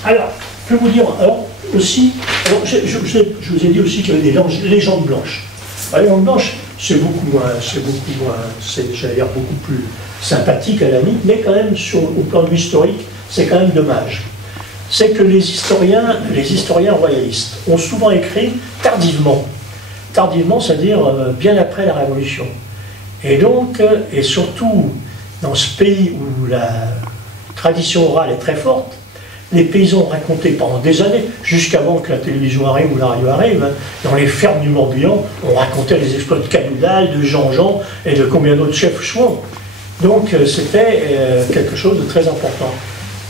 Alors, je vais vous dire, alors, aussi, alors, je vous ai dit aussi qu'il y avait des légendes blanches. La légende blanche, c'est j'allais dire, beaucoup plus sympathique à la limite, mais quand même, au plan de vue historique, c'est quand même dommage. C'est que les historiens royalistes ont souvent écrit tardivement. Tardivement, c'est-à-dire bien après la Révolution. Et donc, et surtout, dans ce pays où la tradition orale est très forte, les paysans racontaient pendant des années, jusqu'avant que la télévision arrive ou la radio arrive, hein, dans les fermes du Morbihan, on racontait les exploits de Cadoudal, de Jean-Jean et de combien d'autres chefs chouans. Donc c'était quelque chose de très important.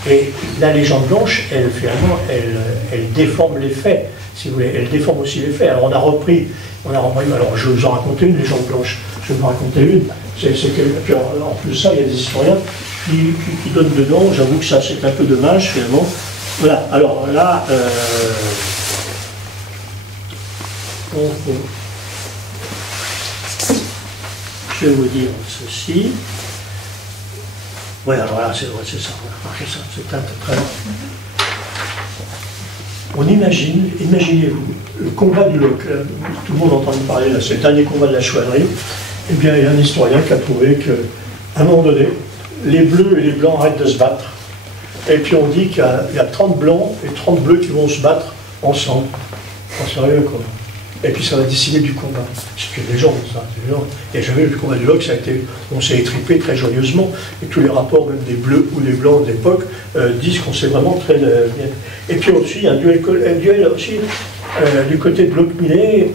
Et la légende blanche, elle, finalement, elle déforme les faits, si vous voulez, elle déforme aussi les faits. Alors on a repris, alors je vous en racontais une légende blanche, je vais vous raconter une, puis en plus de ça, il y a des historiens qui donnent de nom, j'avoue que ça c'est un peu dommage finalement. Voilà, alors là, je vais vous dire ceci. Oui, alors là, c'est ça, c'est très... On imaginez-vous, le combat du Loc, tout le monde entend parler, c'est le dernier combat de la chevalerie, eh bien, il y a un historien qui a trouvé qu'à un moment donné, les bleus et les blancs arrêtent de se battre, et puis on dit qu'il y a 30 blancs et 30 bleus qui vont se battre ensemble. En sérieux, quoi. Et puis ça va décider du combat. C'est que des gens, ça, des gens. Et j'avais le combat du Loc, on s'est étripé très joyeusement, et tous les rapports, même des bleus ou des blancs de l'époque, disent qu'on s'est vraiment très bien. Et puis aussi, un duel aussi, du côté de Locminé,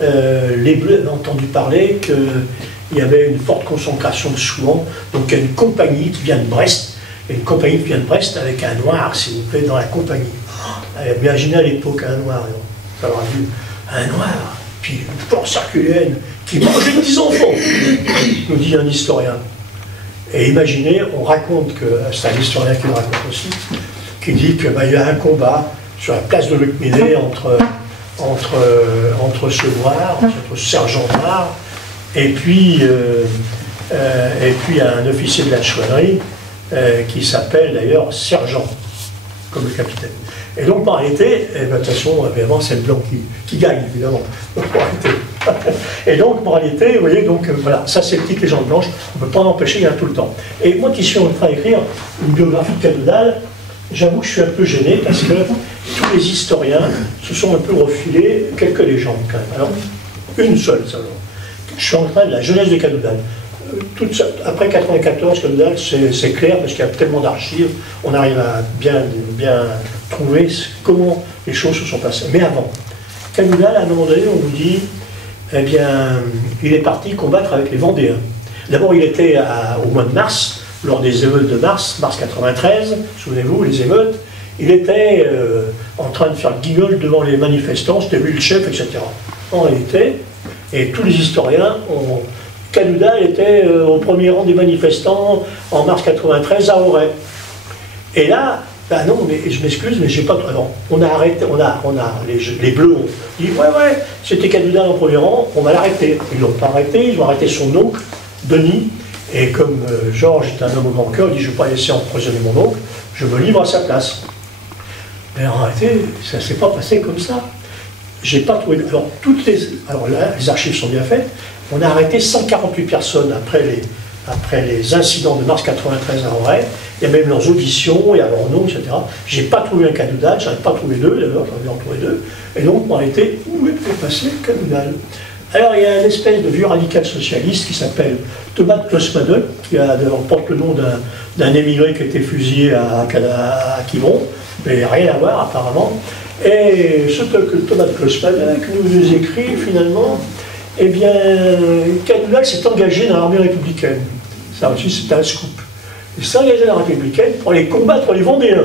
les bleus avaient entendu parler qu'il y avait une forte concentration de chouans, donc il y a une compagnie qui vient de Brest, avec un noir, s'il vous plaît, dans la compagnie. Imaginez à l'époque un noir, ça aura vu. Un noir, puis une force herculéenne qui mangeait 10 enfants, nous dit un historien. Et imaginez, on raconte que, c'est un historien qui le raconte aussi, qui dit qu'il y a un combat sur la place de Locminé entre ce noir, entre ce sergent noir, et puis un officier de la chevalerie qui s'appelle d'ailleurs sergent, comme le capitaine. Et donc, en réalité, de toute façon, évidemment, c'est le blanc qui gagne, évidemment. Et donc, en réalité, vous voyez, donc, voilà, ça c'est le titre Légende blanche, on ne peut pas en empêcher, il y en a tout le temps. Et moi qui suis en train d'écrire une biographie de Cadoudal, j'avoue que je suis un peu gêné parce que tous les historiens se sont un peu refilés quelques légendes, quand même. Alors, une seule, ça. Je suis en train de la jeunesse de Cadoudal. Après 94, Cadoudal, c'est clair parce qu'il y a tellement d'archives, on arrive à bien trouver comment les choses se sont passées. Mais avant, Cadoudal, à un moment donné, on vous dit, eh bien, il est parti combattre avec les Vendéens. D'abord, il était au mois de mars, lors des émeutes de mars 93, souvenez-vous, les émeutes, il était en train de faire guignol devant les manifestants, c'était lui le chef, etc. En réalité, et tous les historiens ont... Cadoudal était au premier rang des manifestants en mars 93 à Auray. Et là, ben non, mais je m'excuse, mais j'ai pas. Alors, on a arrêté, les Bleus ont dit ouais, c'était Cadoudal en premier rang, on va l'arrêter. Ils l'ont pas arrêté, ils ont arrêté son oncle, Denis, et comme Georges est un homme au grand cœur, il dit je ne vais pas laisser emprisonner mon oncle, je me livre à sa place. Mais en réalité, ça ne s'est pas passé comme ça. J'ai pas trouvé. Alors là, les archives sont bien faites. On a arrêté 148 personnes après les incidents de mars 93 à Auray. Il y a même leurs auditions, il y a leurs noms, etc. J'ai pas trouvé un Cadoudal, j'en ai pas trouvé deux, d'ailleurs, j'en ai en trouvé deux. Et donc, en réalité, où était passé le Cadoudal? Alors, il y a une espèce de vieux radical socialiste qui s'appelle Thomas de Closmadel, qui porte le nom d'un émigré qui a été fusillé à Quiberon, mais rien à voir apparemment. Et ce Thomas de Closmadel qui nous écrit finalement, eh bien, Cadoudal s'est engagé dans l'armée républicaine. Ça aussi, c'était un scoop. Il s'est engagé dans l'armée républicaine pour aller combattre les Vendéens.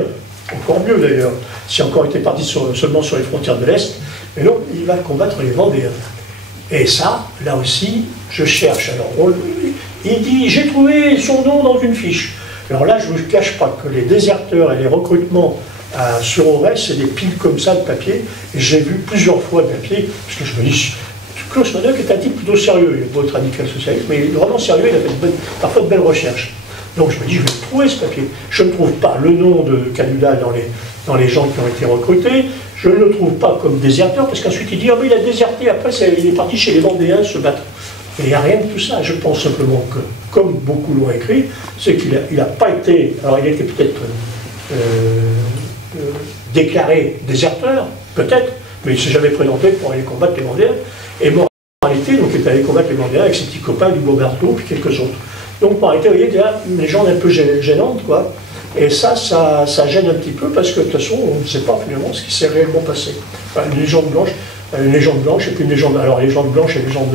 Encore mieux d'ailleurs, s'il a encore été parti seulement sur les frontières de l'Est. Mais non, il va combattre les Vendéens. Et ça, là aussi, je cherche. Alors, il dit, j'ai trouvé son nom dans une fiche. Alors là, je ne vous cache pas que les déserteurs et les recrutements sur Aurès, c'est des piles comme ça de papier. Et j'ai vu plusieurs fois de papier, parce que je me dis, Klaus Maddock est un type plutôt sérieux, il est beau être radical socialiste, mais il est vraiment sérieux, il a fait parfois de belles recherches. Donc je me dis, je vais trouver ce papier. Je ne trouve pas le nom de Cadoudal dans les gens qui ont été recrutés, je ne le trouve pas comme déserteur, parce qu'ensuite il dit, ah mais il a déserté, après il est parti chez les Vendéens se battre. Et il n'y a rien de tout ça, je pense simplement que, comme beaucoup l'ont écrit, c'est qu'il n'a pas été, alors il était peut-être déclaré déserteur, peut-être, mais il ne s'est jamais présenté pour aller combattre les Vendéens, et mort en réalité, donc il est allé combattre les Vendéens avec ses petits copains du Beauberthaud, puis quelques autres. Donc en réalité, vous voyez, il y a une légende un peu gênante, quoi. Et ça gêne un petit peu, parce que de toute façon, on ne sait pas finalement ce qui s'est réellement passé. Enfin, une légende blanche et puis une légende. Alors, la légende blanche et la légende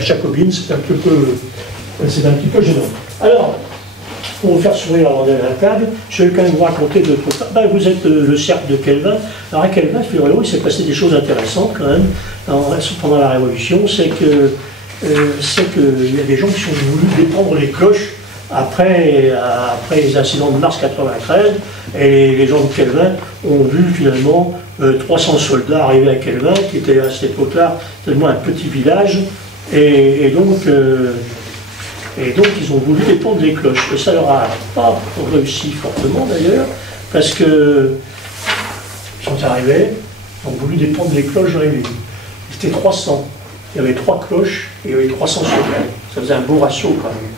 jacobine, c'est un petit peu gênant. Alors, pour vous faire sourire avant d'aller à la table, je vais quand même vous raconter deux trucs. Ben, vous êtes le cercle de Kelvin. Alors, à Kelvin, il s'est passé des choses intéressantes quand même pendant la Révolution. C'est qu'il y a des gens qui sont voulu dépendre les cloches après les incidents de mars 93, et les gens de Kelvin ont vu finalement 300 soldats arriver à Kelvin, qui était à cette époque-là tellement un petit village, et donc ils ont voulu dépendre les cloches. Et ça leur a pas réussi fortement d'ailleurs, parce que ils sont arrivés, ils ont voulu dépendre les cloches dans les villes. C'était 300. Il y avait 3 cloches et il y avait 300 soldats. Ça faisait un beau ratio quand même.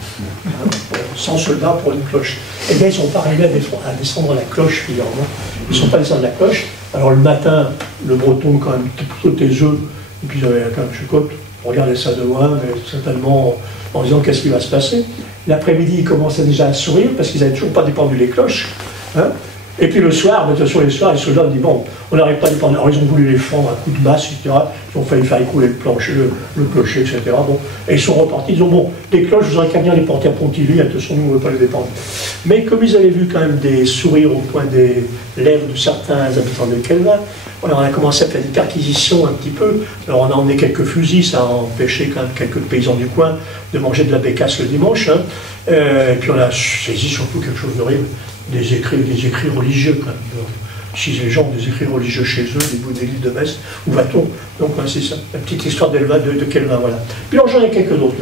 100 soldats pour une cloche. Et bien ils ne sont pas arrivés à descendre la cloche, finalement. Ils ne sont pas descendus la cloche. Alors le matin, le breton quand même plutôt taiseux, et puis ils avaient quand même chucote, regardait ça de loin, mais certainement en disant qu'est-ce qui va se passer. L'après-midi, ils commençaient déjà à sourire parce qu'ils n'avaient toujours pas dépendu les cloches. Hein. Et puis le soir, de toute façon, les soirs, les soldats ont dit bon, on n'arrive pas à dépendre. Alors ils ont voulu les fendre à coups de masse, etc. Ils ont failli faire écouler le plancher, le clocher, etc. Bon. Et ils sont repartis, ils ont dit bon, les cloches, vous aurez qu'à bien les porter à Pontivy, de toute façon, nous, on ne veut pas les dépendre. Mais comme ils avaient vu quand même des sourires au coin des lèvres de certains habitants de Kelvin, on a commencé à faire des perquisitions un petit peu. Alors on a emmené quelques fusils, ça a empêché quand même quelques paysans du coin de manger de la bécasse le dimanche. Hein. Et puis on a saisi surtout quelque chose d'horrible. Des écrits religieux, quand même. Chez les gens, des écrits religieux chez eux, des bouts des l'île de Metz, où va-t-on? Donc c'est ça, la petite histoire de Kelvin, voilà. Puis alors j'en ai quelques autres.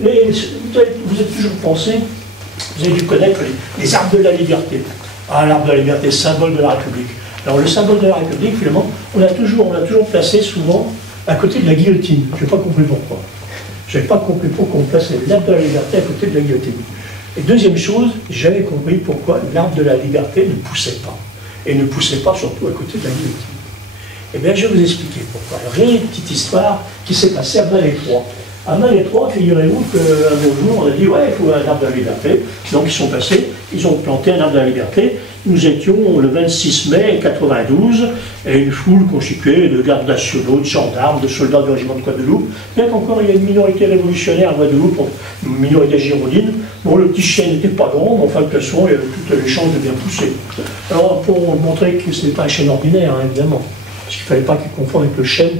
Vous avez toujours pensé, vous avez dû connaître les arbres de la liberté. Ah, l'arbre de la liberté, symbole de la République. Alors le symbole de la République, finalement, on l'a toujours placé souvent à côté de la guillotine. Je n'ai pas compris pourquoi. Je n'ai pas compris pourquoi on plaçait l'arbre de la liberté à côté de la guillotine. Et deuxième chose, j'avais compris pourquoi l'arbre de la liberté ne poussait pas. Et ne poussait pas surtout à côté de la guillotine. Eh bien, je vais vous expliquer pourquoi. Alors, j'ai une petite histoire qui s'est passée à Malétroit. À Malétroit, figurez-vous qu'un beau jour, on a dit, ouais, il faut un arbre de la liberté. Donc, ils sont passés, ils ont planté un arbre de la liberté. Nous étions le 26 mai 92, et une foule constituée de gardes nationaux, de gendarmes, de soldats du régiment de Guadeloupe. Bien qu'encore, il y a une minorité révolutionnaire à Guadeloupe, une minorité girondine. Bon, le petit chêne n'était pas grand, mais enfin, de toute façon, il y avait toutes les chances de bien pousser. Alors, pour montrer que ce n'est pas un chêne ordinaire, hein, évidemment, parce qu'il ne fallait pas qu'il confonde avec le chêne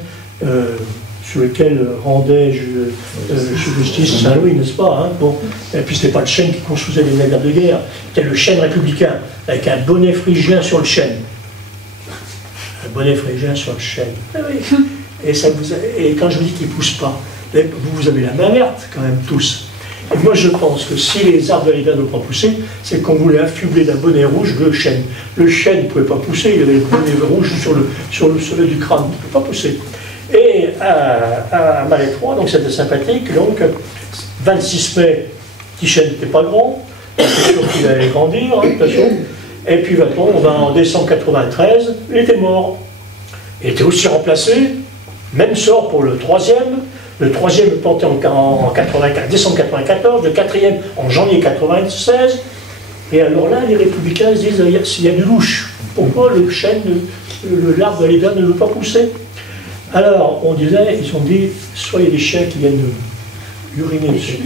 sur lequel rendait justice Saint-Louis, n'est-ce pas, hein, bon. Et puis, ce n'était pas le chêne qui construisait les navires de guerre, c'était le chêne républicain, avec un bonnet phrygien sur le chêne. Un bonnet phrygien sur le chêne. Ah oui. Et quand je vous dis qu'il ne pousse pas, vous avez la main verte, quand même, tous. Et moi, je pense que si les arbres de la liberté ne peuvent pas pousser, c'est qu'on voulait affubler d'un bonnet rouge le chêne. Le chêne ne pouvait pas pousser, il y avait le bonnet rouge sur le sommet du crâne, il ne pouvait pas pousser. Et à Malétroit, donc c'était sympathique, donc 26 mai, petit chêne n'était pas grand, c'est sûr qu'il allait grandir, hein, de toute façon. Et puis en décembre 93, il était mort. Il était aussi remplacé Même sort pour le troisième est planté en décembre 94, le quatrième en janvier 96. Et alors là, les républicains se disent s'il y a du louche, pourquoi le chêne, l'arbre de l'hiver ne veut pas pousser? Alors, ils ont dit, soit il y a des chiens qui viennent uriner dessus,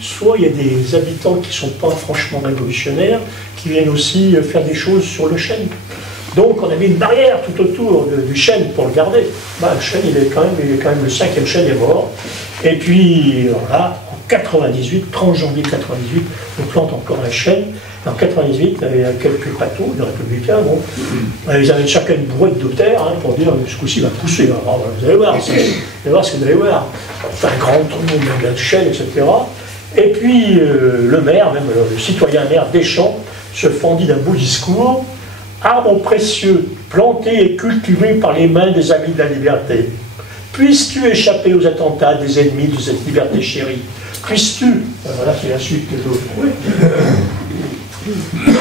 soit il y a des habitants qui ne sont pas franchement révolutionnaires, qui viennent aussi faire des choses sur le chêne. Donc on a mis une barrière tout autour du chêne pour le garder. Le chêne, il est quand même le 5e chêne est mort. Et puis là, en 98, 30 janvier 98, on plante encore un chêne. En 98, il y a quelques patos, des républicains, bon, ils avaient chacun une brouette de terre pour dire ce coup-ci va pousser. Alors, vous allez voir, ce que vous allez voir. On fait un grand tronc de chêne, etc. Et puis le maire, même le citoyen maire Deschamps, se fendit d'un beau discours. Arbre précieux, planté et cultivé par les mains des amis de la liberté. Puisses-tu échapper aux attentats des ennemis de cette liberté chérie? Puisses-tu, voilà c'est la suite que je veux trouver,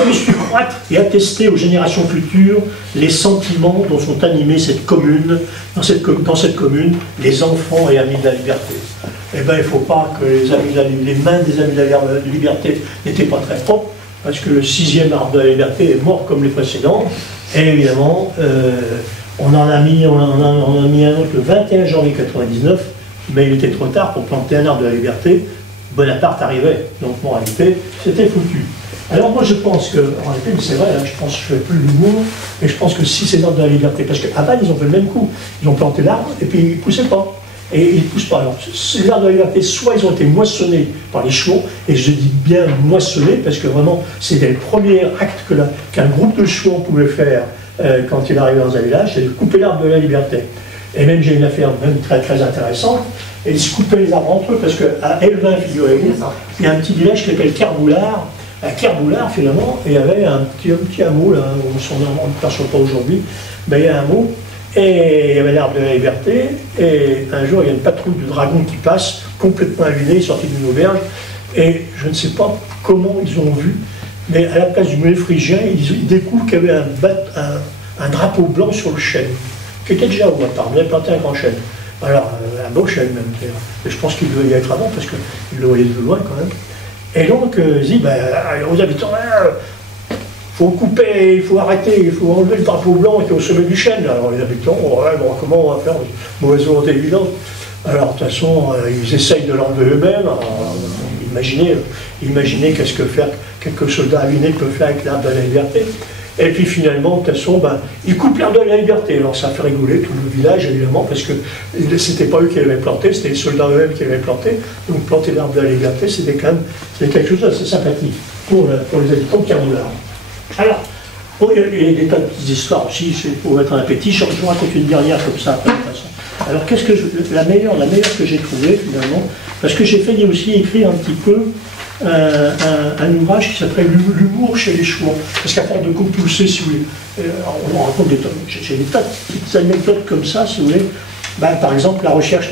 puisses-tu croître et attester aux générations futures les sentiments dont sont animés cette commune, dans cette commune, les enfants et amis de la liberté. Eh bien, il ne faut pas que les mains des amis de la liberté n'étaient pas très propres, parce que le 6e arbre de la liberté est mort comme les précédents, et évidemment, on en a mis un autre le 21 janvier 99, mais il était trop tard pour planter un arbre de la liberté. Bonaparte arrivait, donc en réalité, c'était foutu. Alors moi je pense que, en réalité, c'est vrai, je pense que je fais plus l'humour, mais je pense que si c'est l'arbre de la liberté, parce qu'à Vannes, ils ont fait le même coup, ils ont planté l'arbre, et puis ils ne poussaient pas. Et ils ne poussent pas. Alors, les arbres de la liberté, soit ils ont été moissonnés par les chouans, et je dis bien moissonnés, parce que vraiment, c'était le premier acte qu'un groupe de chouans pouvait faire quand il arrivait dans un village, c'est de couper l'arbre de la liberté. Et même, j'ai une affaire même très, très intéressante, et ils se coupaient les arbres entre eux, parce qu'à Elvin, figurez-vous, il y a un petit village qui s'appelle Kerboulard. À Kerboulard, finalement, il y avait un petit hameau, là, on ne perçoit pas aujourd'hui, mais il y a un hameau. Et il y avait l'arbre de la liberté, et un jour il y a une patrouille de dragons qui passe, complètement illuminée, sortie d'une auberge, et je ne sais pas comment ils ont vu, mais à la place du mulet phrygien, ils découvrent qu'il y avait un drapeau blanc sur le chêne, qui était déjà haut à part, on avait planté un grand chêne. Alors, un beau chêne même, et je pense qu'il devait y être avant, parce qu'il le voyait de loin quand même. Et donc, ils disent aux habitants, il faut couper, il faut arrêter, il faut enlever le drapeau blanc qui est au sommet du chêne. Alors les habitants, comment on va faire? Mauvaise volonté évidente. Alors de toute façon, ils essayent de l'enlever eux-mêmes. Imaginez qu'est-ce que faire, quelques soldats avinés peuvent faire avec l'arbre de la liberté. Et puis finalement, de toute façon, ils coupent l'arbre de la liberté. Alors ça fait rigoler tout le village, évidemment, parce que c'était pas eux qui l'avaient planté, c'était les soldats eux-mêmes qui l'avaient planté. Donc planter l'arbre de la liberté, c'était quand même quelque chose d'assez sympathique pour les habitants de Kerboulard. Alors, il y a des tas de petites histoires aussi, pour mettre un appétit. Je vous raconte une dernière comme ça, de toute façon. Alors, la meilleure que j'ai trouvée, finalement, parce que j'ai fait aussi écrire un petit peu un ouvrage qui s'appelle L'humour chez les chouans. Parce qu'à force de compulser, si vous voulez, on raconte j'ai des tas de petites anecdotes comme ça, si vous voulez. Par exemple, la recherche,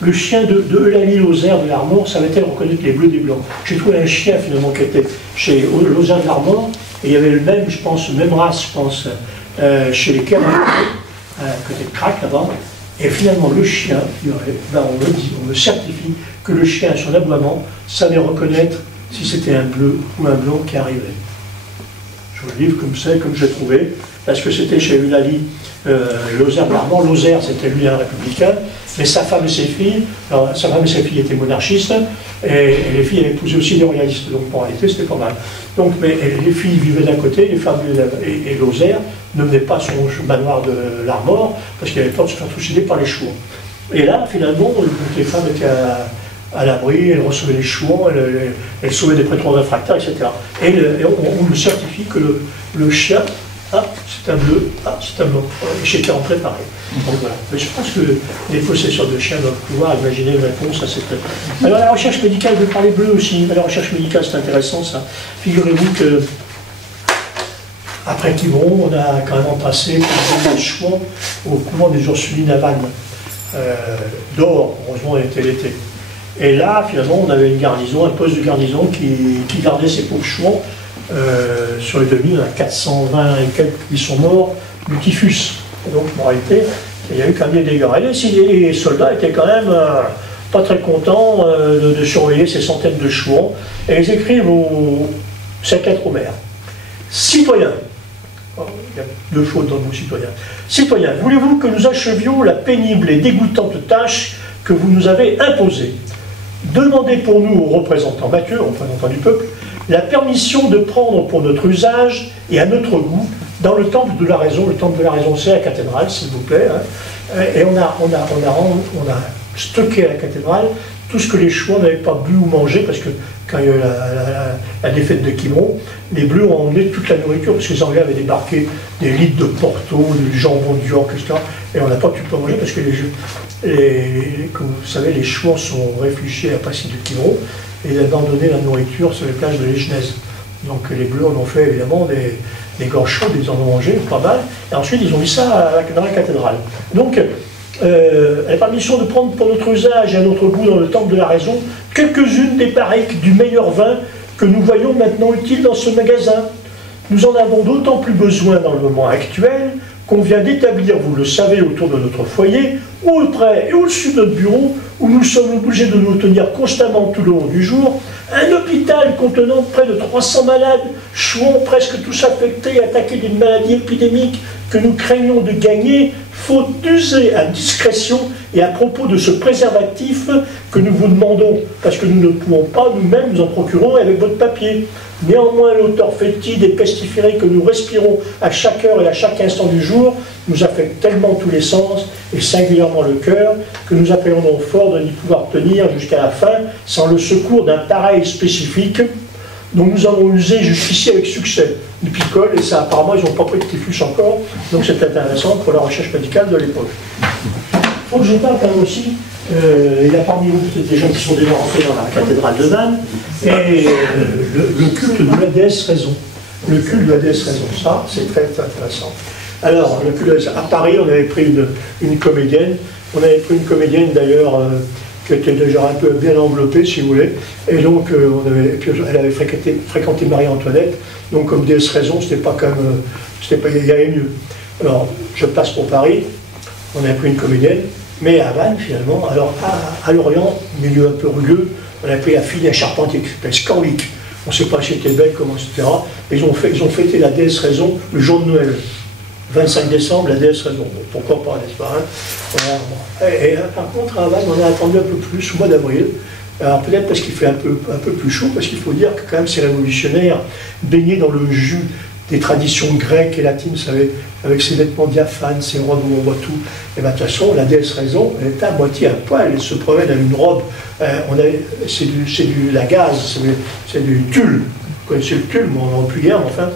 le chien de Eulalie Lozère de l'Armor savait reconnaître les bleus des blancs. J'ai trouvé un chien, finalement, qui était chez Lozère de l'Armor, et il y avait le même, je pense, même race, je pense, chez les Kermans, à côté de Crac, là-bas. Et finalement, le chien, on me certifie que le chien, à son aboiement, savait reconnaître si c'était un bleu ou un blanc qui arrivait. Je vous le livre comme ça, comme je l'ai trouvé, parce que c'était chez Eulalie Lozère de l'Armor. Lozère, c'était lui un républicain, mais sa femme et ses filles, sa femme et ses filles étaient monarchistes, et les filles avaient épousé aussi des royalistes, donc en réalité c'était pas mal. Donc, mais les filles vivaient d'un côté, les femmes et Lozère ne venaient pas son manoir de l'Armor, parce qu'il avait peur de se faire trucider par les chouans. Et là, finalement, les femmes étaient à l'abri, elles recevaient les chouans, elles sauvaient des prétendants réfractaires, etc. Et on me certifie que le chien, c'est un bleu, c'est un blanc. Et j'étais rentré pareil. Donc voilà. Mais je pense que les possesseurs de chiens doivent pouvoir imaginer une réponse à cette... Alors la recherche médicale, je vais parler bleu aussi. La recherche médicale, c'est intéressant ça. Figurez-vous que après Quiberon, on a quand même passé pour les chouans au couvent des Ursulines à Vannes. Dehors, heureusement, on était l'été. Et là, finalement, on avait une garnison, un poste de garnison qui gardait ces pauvres chouans. Sur les 2000, on a 420 et quelques qui sont morts du typhus. Donc, en réalité, Il y a eu quand même des dégâts. Et les soldats étaient quand même pas très contents de surveiller ces centaines de chouans. Et ils écrivent cette lettre au maire. Citoyens, il y a deux fautes dans le mot citoyen. Citoyens, voulez-vous que nous achevions la pénible et dégoûtante tâche que vous nous avez imposée? Demandez pour nous aux représentants Mathieu, représentants du peuple, la permission de prendre pour notre usage et à notre goût dans le temple de la raison. Le temple de la raison, c'est la cathédrale, s'il vous plaît. Hein. Et on a stocké à la cathédrale tout ce que les Chouans n'avaient pas bu ou mangé, parce que quand il y a eu la défaite de Quiberon, les Bleus ont emmené toute la nourriture, parce que les Anglais avaient débarqué des litres de Porto, du jambon de York, etc. Et on n'a pas pu manger, parce que comme vous savez, les Chouans sont réfugiés à Passy de Quiberon, et ils ont abandonné la nourriture sur les plages de l'Égenaise. Donc les Bleus en ont fait évidemment des gorges chaudes, ils en ont mangé pas mal, et ensuite ils ont mis ça dans la cathédrale. Donc, la permission de prendre pour notre usage et à notre goût dans le temple de la raison quelques-unes des barriques du meilleur vin que nous voyons maintenant utile dans ce magasin. Nous en avons d'autant plus besoin dans le moment actuel qu'on vient d'établir, vous le savez, autour de notre foyer, ou près et au-dessus de notre bureau, où nous sommes obligés de nous tenir constamment tout le long du jour, un hôpital contenant près de 300 malades, chouans presque tous affectés, attaqués d'une maladie épidémique que nous craignons de gagner, faute d'user à discrétion et à propos de ce préservatif que nous vous demandons, parce que nous ne pouvons pas nous-mêmes nous en procurer avec votre papier. Néanmoins, l'odeur fétide et pestiférée que nous respirons à chaque heure et à chaque instant du jour nous affecte tellement tous les sens, et singulièrement le cœur, que nous appréhendons fort de n'y pouvoir tenir jusqu'à la fin sans le secours d'un pareil spécifique dont nous avons usé jusqu'ici avec succès. Ils picolent, et ça, apparemment, ils n'ont pas pris de typhus encore, donc c'est intéressant pour la recherche médicale de l'époque. Il faut que je parle quand même aussi, il y a parmi vous peut-être des gens qui sont déjà rentrés dans la cathédrale de Vannes, et le culte de la déesse raison. Le culte de la déesse raison, ça, c'est très intéressant. Alors, à Paris, on avait pris une comédienne, d'ailleurs, qui était déjà un peu bien enveloppée, si vous voulez, et donc elle avait fréquenté Marie-Antoinette, donc comme déesse raison, il y avait mieux. Alors, je passe pour Paris, on avait pris une comédienne, mais à Vannes, finalement, alors à Lorient, milieu un peu rugueux, on a pris la fille d'un charpentier qui s'appelle Scanwick. On ne sait pas si c'était belle, comment, etc. Ils ont fêté la déesse raison le jour de Noël. 25 décembre, la déesse raison. Pourquoi pas, n'est-ce pas, hein? Voilà. Et par contre, à Vannes, on a attendu un peu plus, au mois d'avril. Alors peut-être parce qu'il fait un peu plus chaud, parce qu'il faut dire que quand même ces révolutionnaires, baignés dans le jus des traditions grecques et latines, vous savez, avec ses vêtements diaphanes, ses robes où on voit tout, et bien de toute façon, la déesse raison, elle est à moitié à poil, elle se promène avec une robe, c'est du la gaze, c'est du tulle. Vous connaissez le tulle, mais on n'en a plus guère, enfin.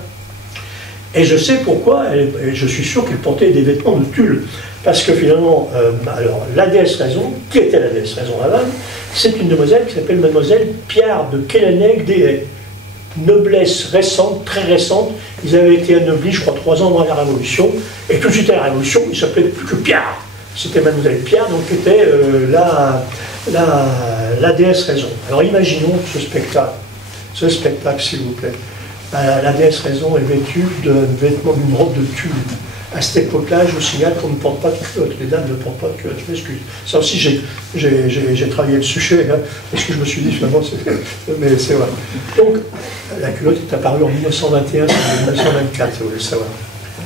Et je sais pourquoi, et je suis sûr qu'elle portait des vêtements de tulle. Parce que finalement, alors, la déesse raison, qui était la déesse raison à Vannes, c'est une demoiselle qui s'appelle mademoiselle Pierre de Kellenec des Haies. Noblesse récente, très récente. Ils avaient été anoblis, je crois, 3 ans avant la Révolution. Et tout de suite à la Révolution, ils s'appelaient plus que Pierre. C'était mademoiselle Pierre, donc qui était la déesse raison. Alors imaginons ce spectacle, s'il vous plaît. La déesse raison est vêtue d'un vêtement, d'une robe de tulle. À cette époque-là, je vous signale qu'on ne porte pas de culotte. Les dames ne portent pas de culotte, je m'excuse. Ça aussi, j'ai travaillé le sujet, hein, parce que je me suis dit, finalement, mais c'est vrai. Donc, la culotte est apparue en 1921, c'est 1924, si vous voulez savoir.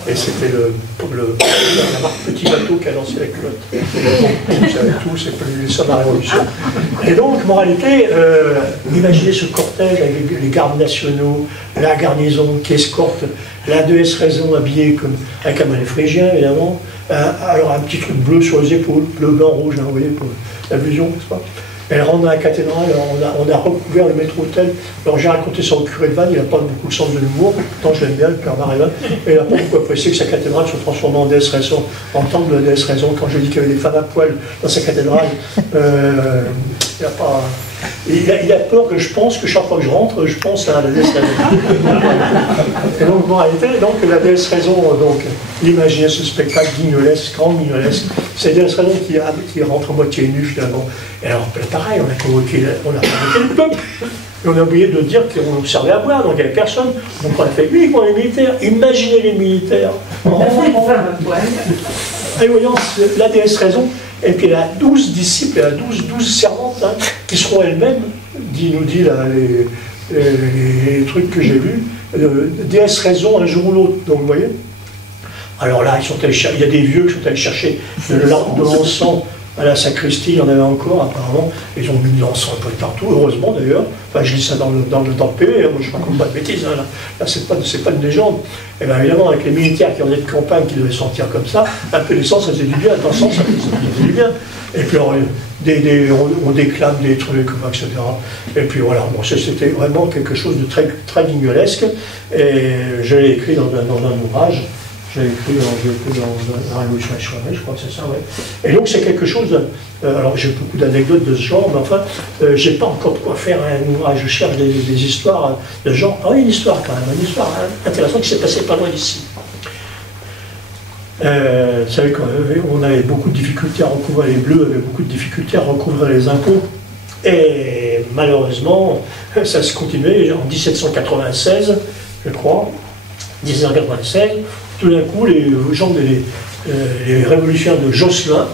Et c'était la marque Petit Bateau qui a lancé la culotte. Vous savez tout, c'est l'histoire de la Révolution. Et donc, moralité, imaginez ce cortège avec les gardes nationaux, la garnison qui escorte la déesse raison habillée avec un bonnet phrygien, évidemment. Alors, un petit truc bleu sur les épaules, bleu, blanc, rouge, hein, vous voyez, pour l'allusion, n'est-ce pas? Elle rentre dans la cathédrale, on a recouvert le maître-autel. Alors j'ai raconté ça au curé de Vannes, il n'a pas beaucoup de sens de l'humour, pourtant je l'aime bien, le père Marévan, et il n'a pas beaucoup apprécié que sa cathédrale soit transformée en déesse raison, en temple de déesse raison. Quand je dis qu'il y avait des femmes à poil dans sa cathédrale, il n'a pas... Il a peur que je pense que chaque fois que je rentre, je pense à la déesse raison. Et donc, en réalité, la déesse raison, imaginez ce spectacle guignolesque, grand guignolesque, c'est la déesse raison qui rentre à moitié nue finalement. Et alors, pareil, on a convoqué le peuple, et on a oublié de dire qu'on servait à boire, donc il n'y avait personne. Donc on a fait uniquement les militaires. Imaginez les militaires. prévoyant la déesse raison, et puis elle a 12 disciples, elle a 12 servantes, hein, qui seront elles-mêmes, nous dit là, les trucs que j'ai vus, déesse raison un jour ou l'autre, donc vous voyez. Alors là, il y a des vieux qui sont allés chercher de l'encens à la sacristie, il y en avait encore apparemment, ils ont mis de l'encens un peu partout, heureusement d'ailleurs, enfin je dis ça dans le PV, moi je raconte pas de bêtises, hein, là c'est pas une légende, et bien évidemment avec les militaires qui venaient de campagne qui devaient sentir comme ça, un peu d'essence ça faisait du bien, l'encens ça faisait du bien, et puis on déclame des trucs, etc. Et puis voilà, bon, c'était vraiment quelque chose de très, très guignolesque, et je l'ai écrit dans un ouvrage. J'ai écrit dans la Révolution Chouanais, je crois que c'est ça, ouais. Et donc c'est quelque chose, alors j'ai beaucoup d'anecdotes de ce genre, mais enfin, j'ai pas encore de quoi faire un ouvrage, je cherche des histoires de genre, ah oui, une histoire quand même, une histoire intéressante qui s'est passée pas loin d'ici. Vous savez qu'on avait beaucoup de difficultés à recouvrir, les Bleus avaient beaucoup de difficultés à recouvrir les impôts, et malheureusement, ça se continuait en 1796, je crois, 1796, tout d'un coup, les gens les révolutionnaires de Josselin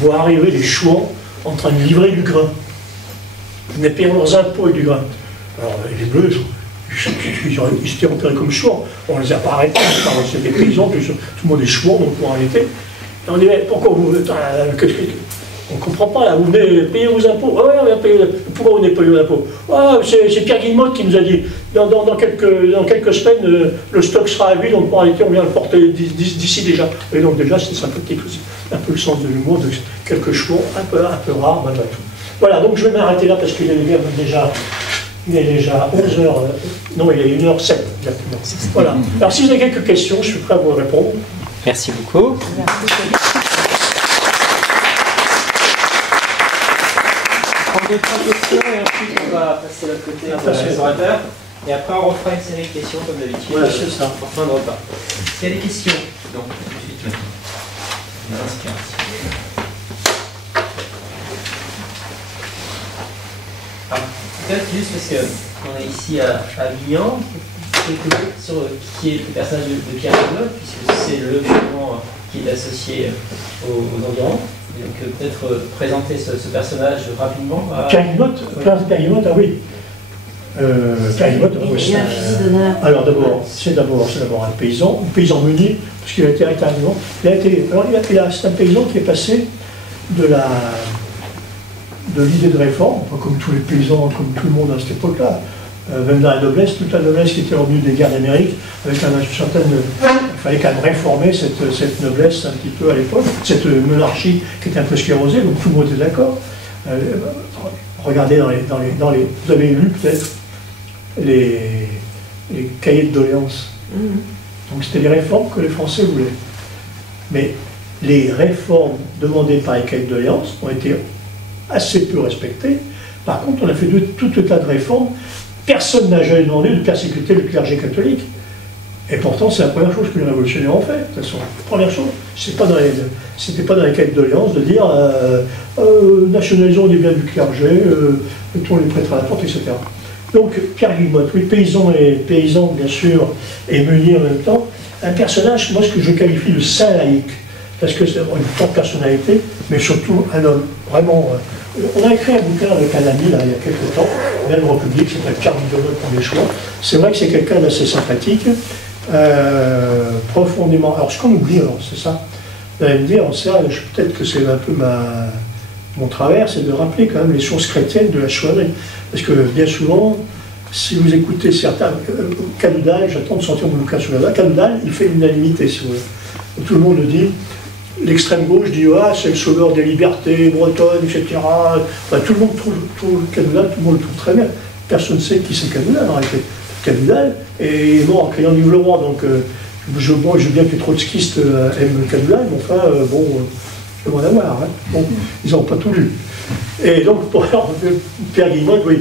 voient arriver les Chouans en train de livrer du grain. Ils venaient payer leurs impôts et du grain. Alors les Bleus, ils s'étaient repérés comme Chouans. On ne les a pas arrêtés, c'était des paysans, tout le monde est Chouan, donc on arrêté. Et on dit, mais pourquoi vous... On ne comprend pas, là, vous venez payer vos impôts. Ah ouais, on va payer. Pourquoi vous venez payer vos impôts? Ah, c'est Pierre Guillemot qui nous a dit, dans quelques semaines, le stock sera à lui, donc en réalité, on vient le porter d'ici déjà. Et donc déjà, c'est sympathique aussi. Un peu le sens de l'humour, de quelques chevaux, un peu rares, malgré tout. Voilà, donc je vais m'arrêter là, parce qu'il est déjà 11h, non, il est 1h07, exactement. Voilà. Alors si vous avez quelques questions, je suis prêt à vous répondre. Merci beaucoup. Deux, trois questions et ensuite on va passer de l'autre côté pour les orateurs. Et après on refera une série de questions comme d'habitude. Voilà, c'est ça. En fin de repas. S'il y a des questions, donc tout de suite maintenant. Peut-être juste parce qu'on est ici à Avignon, quelques mots sur qui est le personnage de Pierre Guillemot, puisque c'est le mouvement qui est associé aux environs. Donc peut-être présenter ce personnage rapidement. Pierre Guillemot, ah oui. Pierre Guillemot, oui, alors d'abord, c'est d'abord un paysan meunier, parce qu'il a été réclamant. C'est un paysan qui est passé de l'idée de réforme, comme tous les paysans, comme tout le monde à cette époque-là, même dans la noblesse, toute la noblesse qui était revenue des guerres d'Amérique, avec une certaine... Il fallait quand même réformer cette noblesse un petit peu à l'époque, cette monarchie qui était un peu sclérosée, donc tout le monde était d'accord. Regardez vous avez lu peut-être les cahiers de doléances. Donc c'était les réformes que les Français voulaient. Mais les réformes demandées par les cahiers de doléances ont été assez peu respectées. Par contre, on a fait tout un tas de réformes. Personne n'a jamais demandé de persécuter le clergé catholique. Et pourtant, c'est la première chose que les révolutionnaires ont fait. De toute façon, première chose, c'était pas dans les cahiers de doléances de dire nationalisons les biens du clergé, mettons les prêtres à la porte, etc. Donc, Pierre Guillemot, oui, paysan bien sûr, et meunier en même temps, un personnage, moi, ce que je qualifie de saint laïque, parce que c'est une forte personnalité, mais surtout un homme vraiment. On a écrit un bouquin avec un ami, là, il y a quelques temps, même République, qui s'appelle Pierre Guillemot, premier choix. C'est vrai que c'est quelqu'un d'assez sympathique. Profondément. Alors, ce qu'on oublie, c'est ça. Vous allez me dire, peut-être que c'est un peu mon travers, c'est de rappeler quand même les sources chrétiennes de la chouannerie. Parce que bien souvent, si vous écoutez certains, Cadoudal, j'attends de sortir mon bouquin sur la main, Cadoudal, il fait l'unanimité, si vous voulez. Donc, tout le monde le dit. L'extrême gauche dit c'est le sauveur des libertés bretonnes, etc. Enfin, tout le monde trouve Cadoudal, tout le monde le trouve très bien. Personne ne sait qui c'est Cadoudal en réalité. Cadoudal est mort en criant vive le roi, donc je veux bien que les trotskistes aiment Cadoudal, mais enfin, je demande à voir. Hein. Bon, ils n'ont pas tout lu. Et donc, Pierre Guillemot, oui,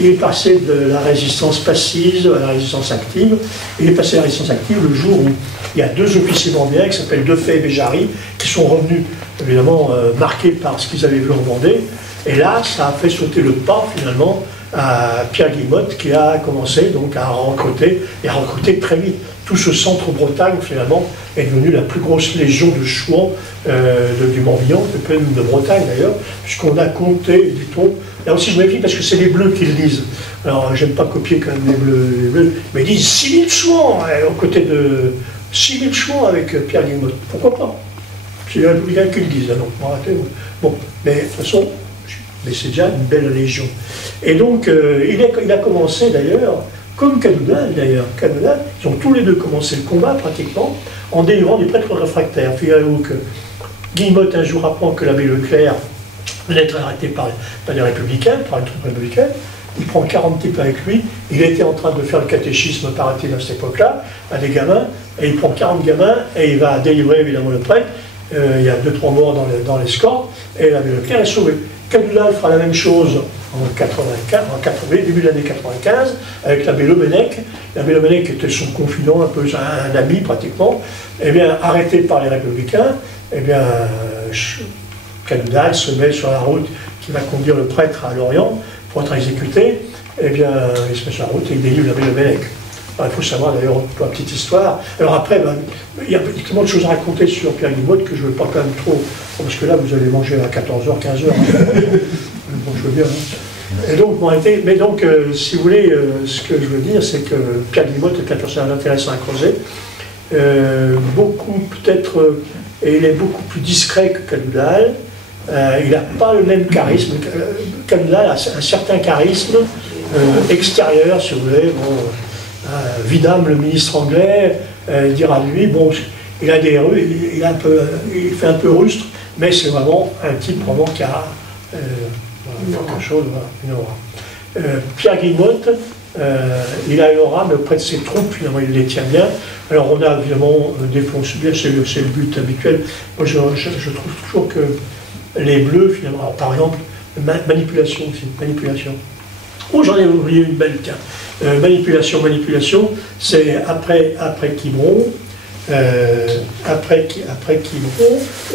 il est passé de la résistance passive à la résistance active. Il est passé à la résistance active le jour où il y a deux officiers vendéens qui s'appellent Defay et Béjary, qui sont revenus, évidemment, marqués par ce qu'ils avaient vu en Vendée. Et là, ça a fait sauter le pas, finalement, à Pierre Guillemot, qui a commencé donc à recruter, et à recruter très vite. tout ce centre-Bretagne, finalement, est devenu la plus grosse légion de chouans du Morbihan, de Bretagne d'ailleurs, puisqu'on a compté, dit-on, là aussi je me méfie parce que c'est les Bleus qui le disent. Alors, j'aime pas copier quand même les Bleus, mais ils disent 6000 chouans, aux côtés de 6000 chouans avec Pierre Guillemot. Pourquoi pas? C'est les Républicains qui le disent, donc arrêtez. Bon, mais de toute façon, c'est déjà une belle légion. Et donc, il a commencé d'ailleurs, comme Cadoudal d'ailleurs. Cadoudal, ils ont tous les deux commencé le combat pratiquement en délivrant des prêtres réfractaires. Figurez-vous que Guillemot, un jour apprend que l'abbé Leclerc venait d'être arrêté par les Républicains, par les troupes républicaines. Il prend 40 types avec lui. Il était en train de faire le catéchisme, paraît-il, à cette époque-là, à des gamins. Et il prend 40 gamins et il va délivrer évidemment le prêtre. Il y a 2-3 morts dans l'escorte. Et l'abbé Leclerc est sauvé. Cadoudal fera la même chose en début de l'année 95, avec l'abbé Lemenec. L'abbé Lemenec était son confident, un peu un ami pratiquement, et bien arrêté par les Républicains, et bien Cadoudal se met sur la route qui va conduire le prêtre à Lorient pour être exécuté, et bien il se met sur la route et il délivre l'abbé Lemenec. Il faut savoir d'ailleurs pour la petite histoire. Alors après, il y a tellement de choses à raconter sur Pierre Guillemot que je ne veux pas quand même trop, parce que là vous allez manger à 14h, 15h. Bon, je veux bien. Hein. Et donc, mais donc, si vous voulez, ce que je veux dire, c'est que Pierre Guillemot est un personnage intéressant à creuser. Beaucoup, peut-être, et il est beaucoup plus discret que Cadoudal. Il n'a pas le même charisme. Cadoudal a un certain charisme extérieur, si vous voulez. Bon, Vidam, le ministre anglais, dira de lui, bon, il a des rues, il fait un peu rustre, mais c'est vraiment un type vraiment qui a quelque chose, une aura. Pierre Guillemot, il a une aura, mais auprès de ses troupes, finalement, il les tient bien. Alors on a évidemment défoncé, c'est le but habituel. Moi je trouve toujours que les Bleus, finalement, alors, par exemple, manipulation aussi, manipulation. Oh, j'en ai oublié une belle, tiens. Manipulation, c'est après Quiberon,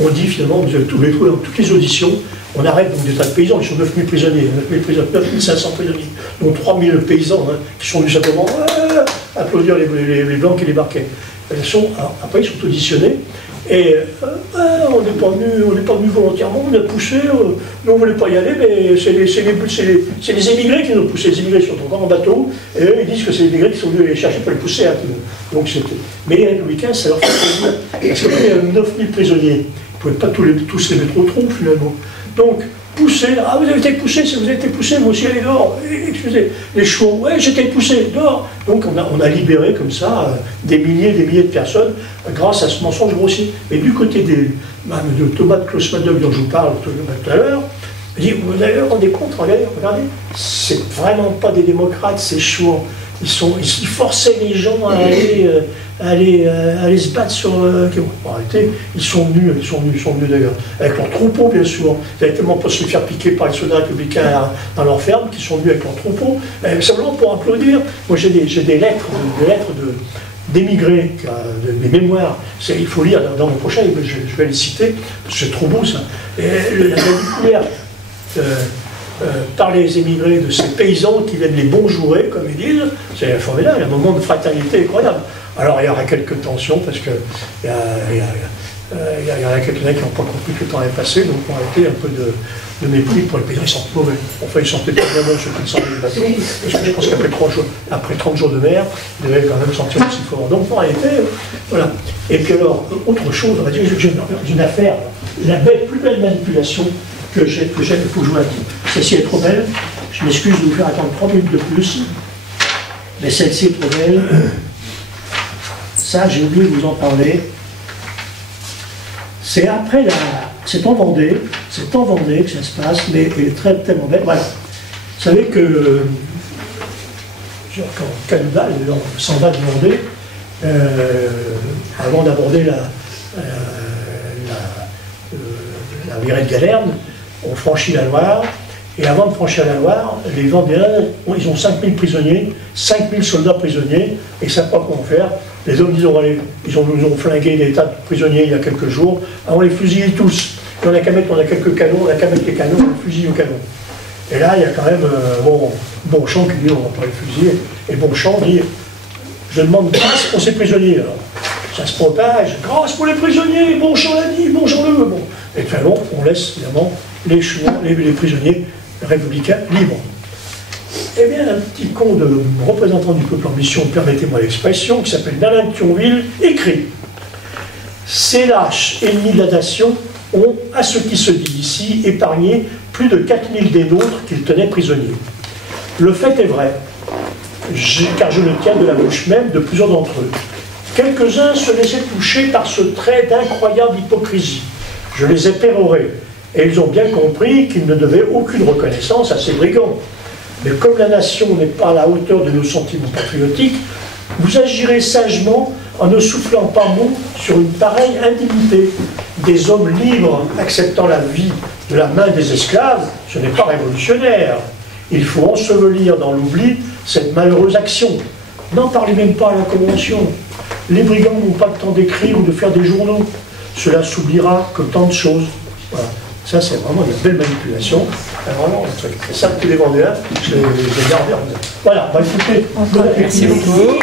on dit finalement, vous avez tous les fois, dans toutes les auditions, on arrête donc des tas de paysans, ils sont 9000 prisonniers, 9500 prisonniers, dont 3000 paysans qui sont venus simplement applaudir les blancs qui débarquaient. Après, ils sont auditionnés. Et on n'est pas venu volontairement, on a poussé, nous on ne voulait pas y aller, mais c'est les émigrés qui nous ont poussé. Les émigrés sont encore en bateau, et eux ils disent que c'est les émigrés qui sont venus les chercher pour les pousser un peu. Donc mais les Républicains, ça leur fait plaisir. Parce qu'il y a 9000 prisonniers, ils ne pouvaient pas tous les mettre au trou finalement. Donc, pousser, vous avez été poussé, si vous avez été poussé, moi aussi allez dehors, excusez, les chevaux, ouais j'étais poussé, dehors. Donc on a libéré comme ça des milliers de personnes grâce à ce mensonge grossier. Et du côté de Thomas de Clos-Madoc dont je vous parle tout à l'heure, il dit, vous avez rendez compte, regardez, c'est vraiment pas des démocrates, ces chevaux. Ils forçaient les gens à aller se battre sur... En réalité, ils sont venus d'ailleurs, avec leurs troupeaux bien sûr. Ils n'avaient tellement pas se faire piquer par les soldats républicains dans leur ferme, qu'ils sont venus avec leurs troupeaux, simplement pour applaudir. Moi j'ai des lettres d'émigrés, des mémoires, il faut lire dans mon prochain, je vais les citer, parce que c'est trop beau ça. La découverte par les émigrés de ces paysans qui viennent les bonjourer, comme ils disent, c'est formidable, il y a un moment de fraternité incroyable. Alors il y aura quelques tensions, parce qu'il y en a quelques-uns qui n'ont pas compris que le temps est passé, donc on a été un peu de mépris pour les paysans, ils sentent mauvais. Enfin, ils sentaient pas bien ceux qui descendaient du bateau, parce que je pense qu'après 30 jours de mer, ils devaient quand même sentir aussi fort. Donc en réalité, voilà. Et puis alors, autre chose, on va dire, j'ai une affaire, la plus belle manipulation que j'ai, il faut jouer à tout. Celle-ci est trop belle, je m'excuse de vous faire attendre 3 minutes de plus, mais celle-ci est trop belle. Ça, j'ai oublié de vous en parler. C'est après c'est en Vendée que ça se passe, mais elle est tellement belle. Voilà. Vous savez que quand Cadoudal s'en va de Vendée, avant d'aborder la virée de Galerne, on franchit la Loire, et avant de franchir la Loire, les Vendéens, ils ont 5000 prisonniers, 5000 soldats prisonniers, et ils ne savent pas comment faire. Les hommes disent, ils nous ont flingué des tas de prisonniers il y a quelques jours, on les fusille tous. Et on a quelques canons, on n'a qu'à mettre les canons, on les fusille au canon. Et là, il y a quand même Bonchamp qui dit, on va pas les fusiller. Et Bonchamp dit, je demande grâce pour ces prisonniers. Alors, ça se propage, grâce pour les prisonniers, bon Jean-Lani, bon Jean-Le, bon. Et très bon, on laisse évidemment les prisonniers républicains libres. Eh bien, un petit con de représentant du peuple en mission, permettez-moi l'expression, qui s'appelle Nalin Thionville, écrit « Ces lâches ennemis de la nation ont, à ce qui se dit ici, épargné plus de 4000 des nôtres qu'ils tenaient prisonniers. Le fait est vrai, car je le tiens de la bouche même de plusieurs d'entre eux. Quelques-uns se laissaient toucher par ce trait d'incroyable hypocrisie. Je les ai pérorés, et ils ont bien compris qu'ils ne devaient aucune reconnaissance à ces brigands. Mais comme la nation n'est pas à la hauteur de nos sentiments patriotiques, vous agirez sagement en ne soufflant pas mot sur une pareille indignité. Des hommes libres acceptant la vie de la main des esclaves, ce n'est pas révolutionnaire. Il faut ensevelir dans l'oubli cette malheureuse action. N'en parlez même pas à la Convention. Les brigands n'ont pas le temps d'écrire ou de faire des journaux. Cela s'oubliera que tant de choses. Voilà. Ça, c'est vraiment une belle manipulation. Vraiment, c'est ça que les Vendéens, je les gardais. Voilà, bah, écoutez, merci beaucoup.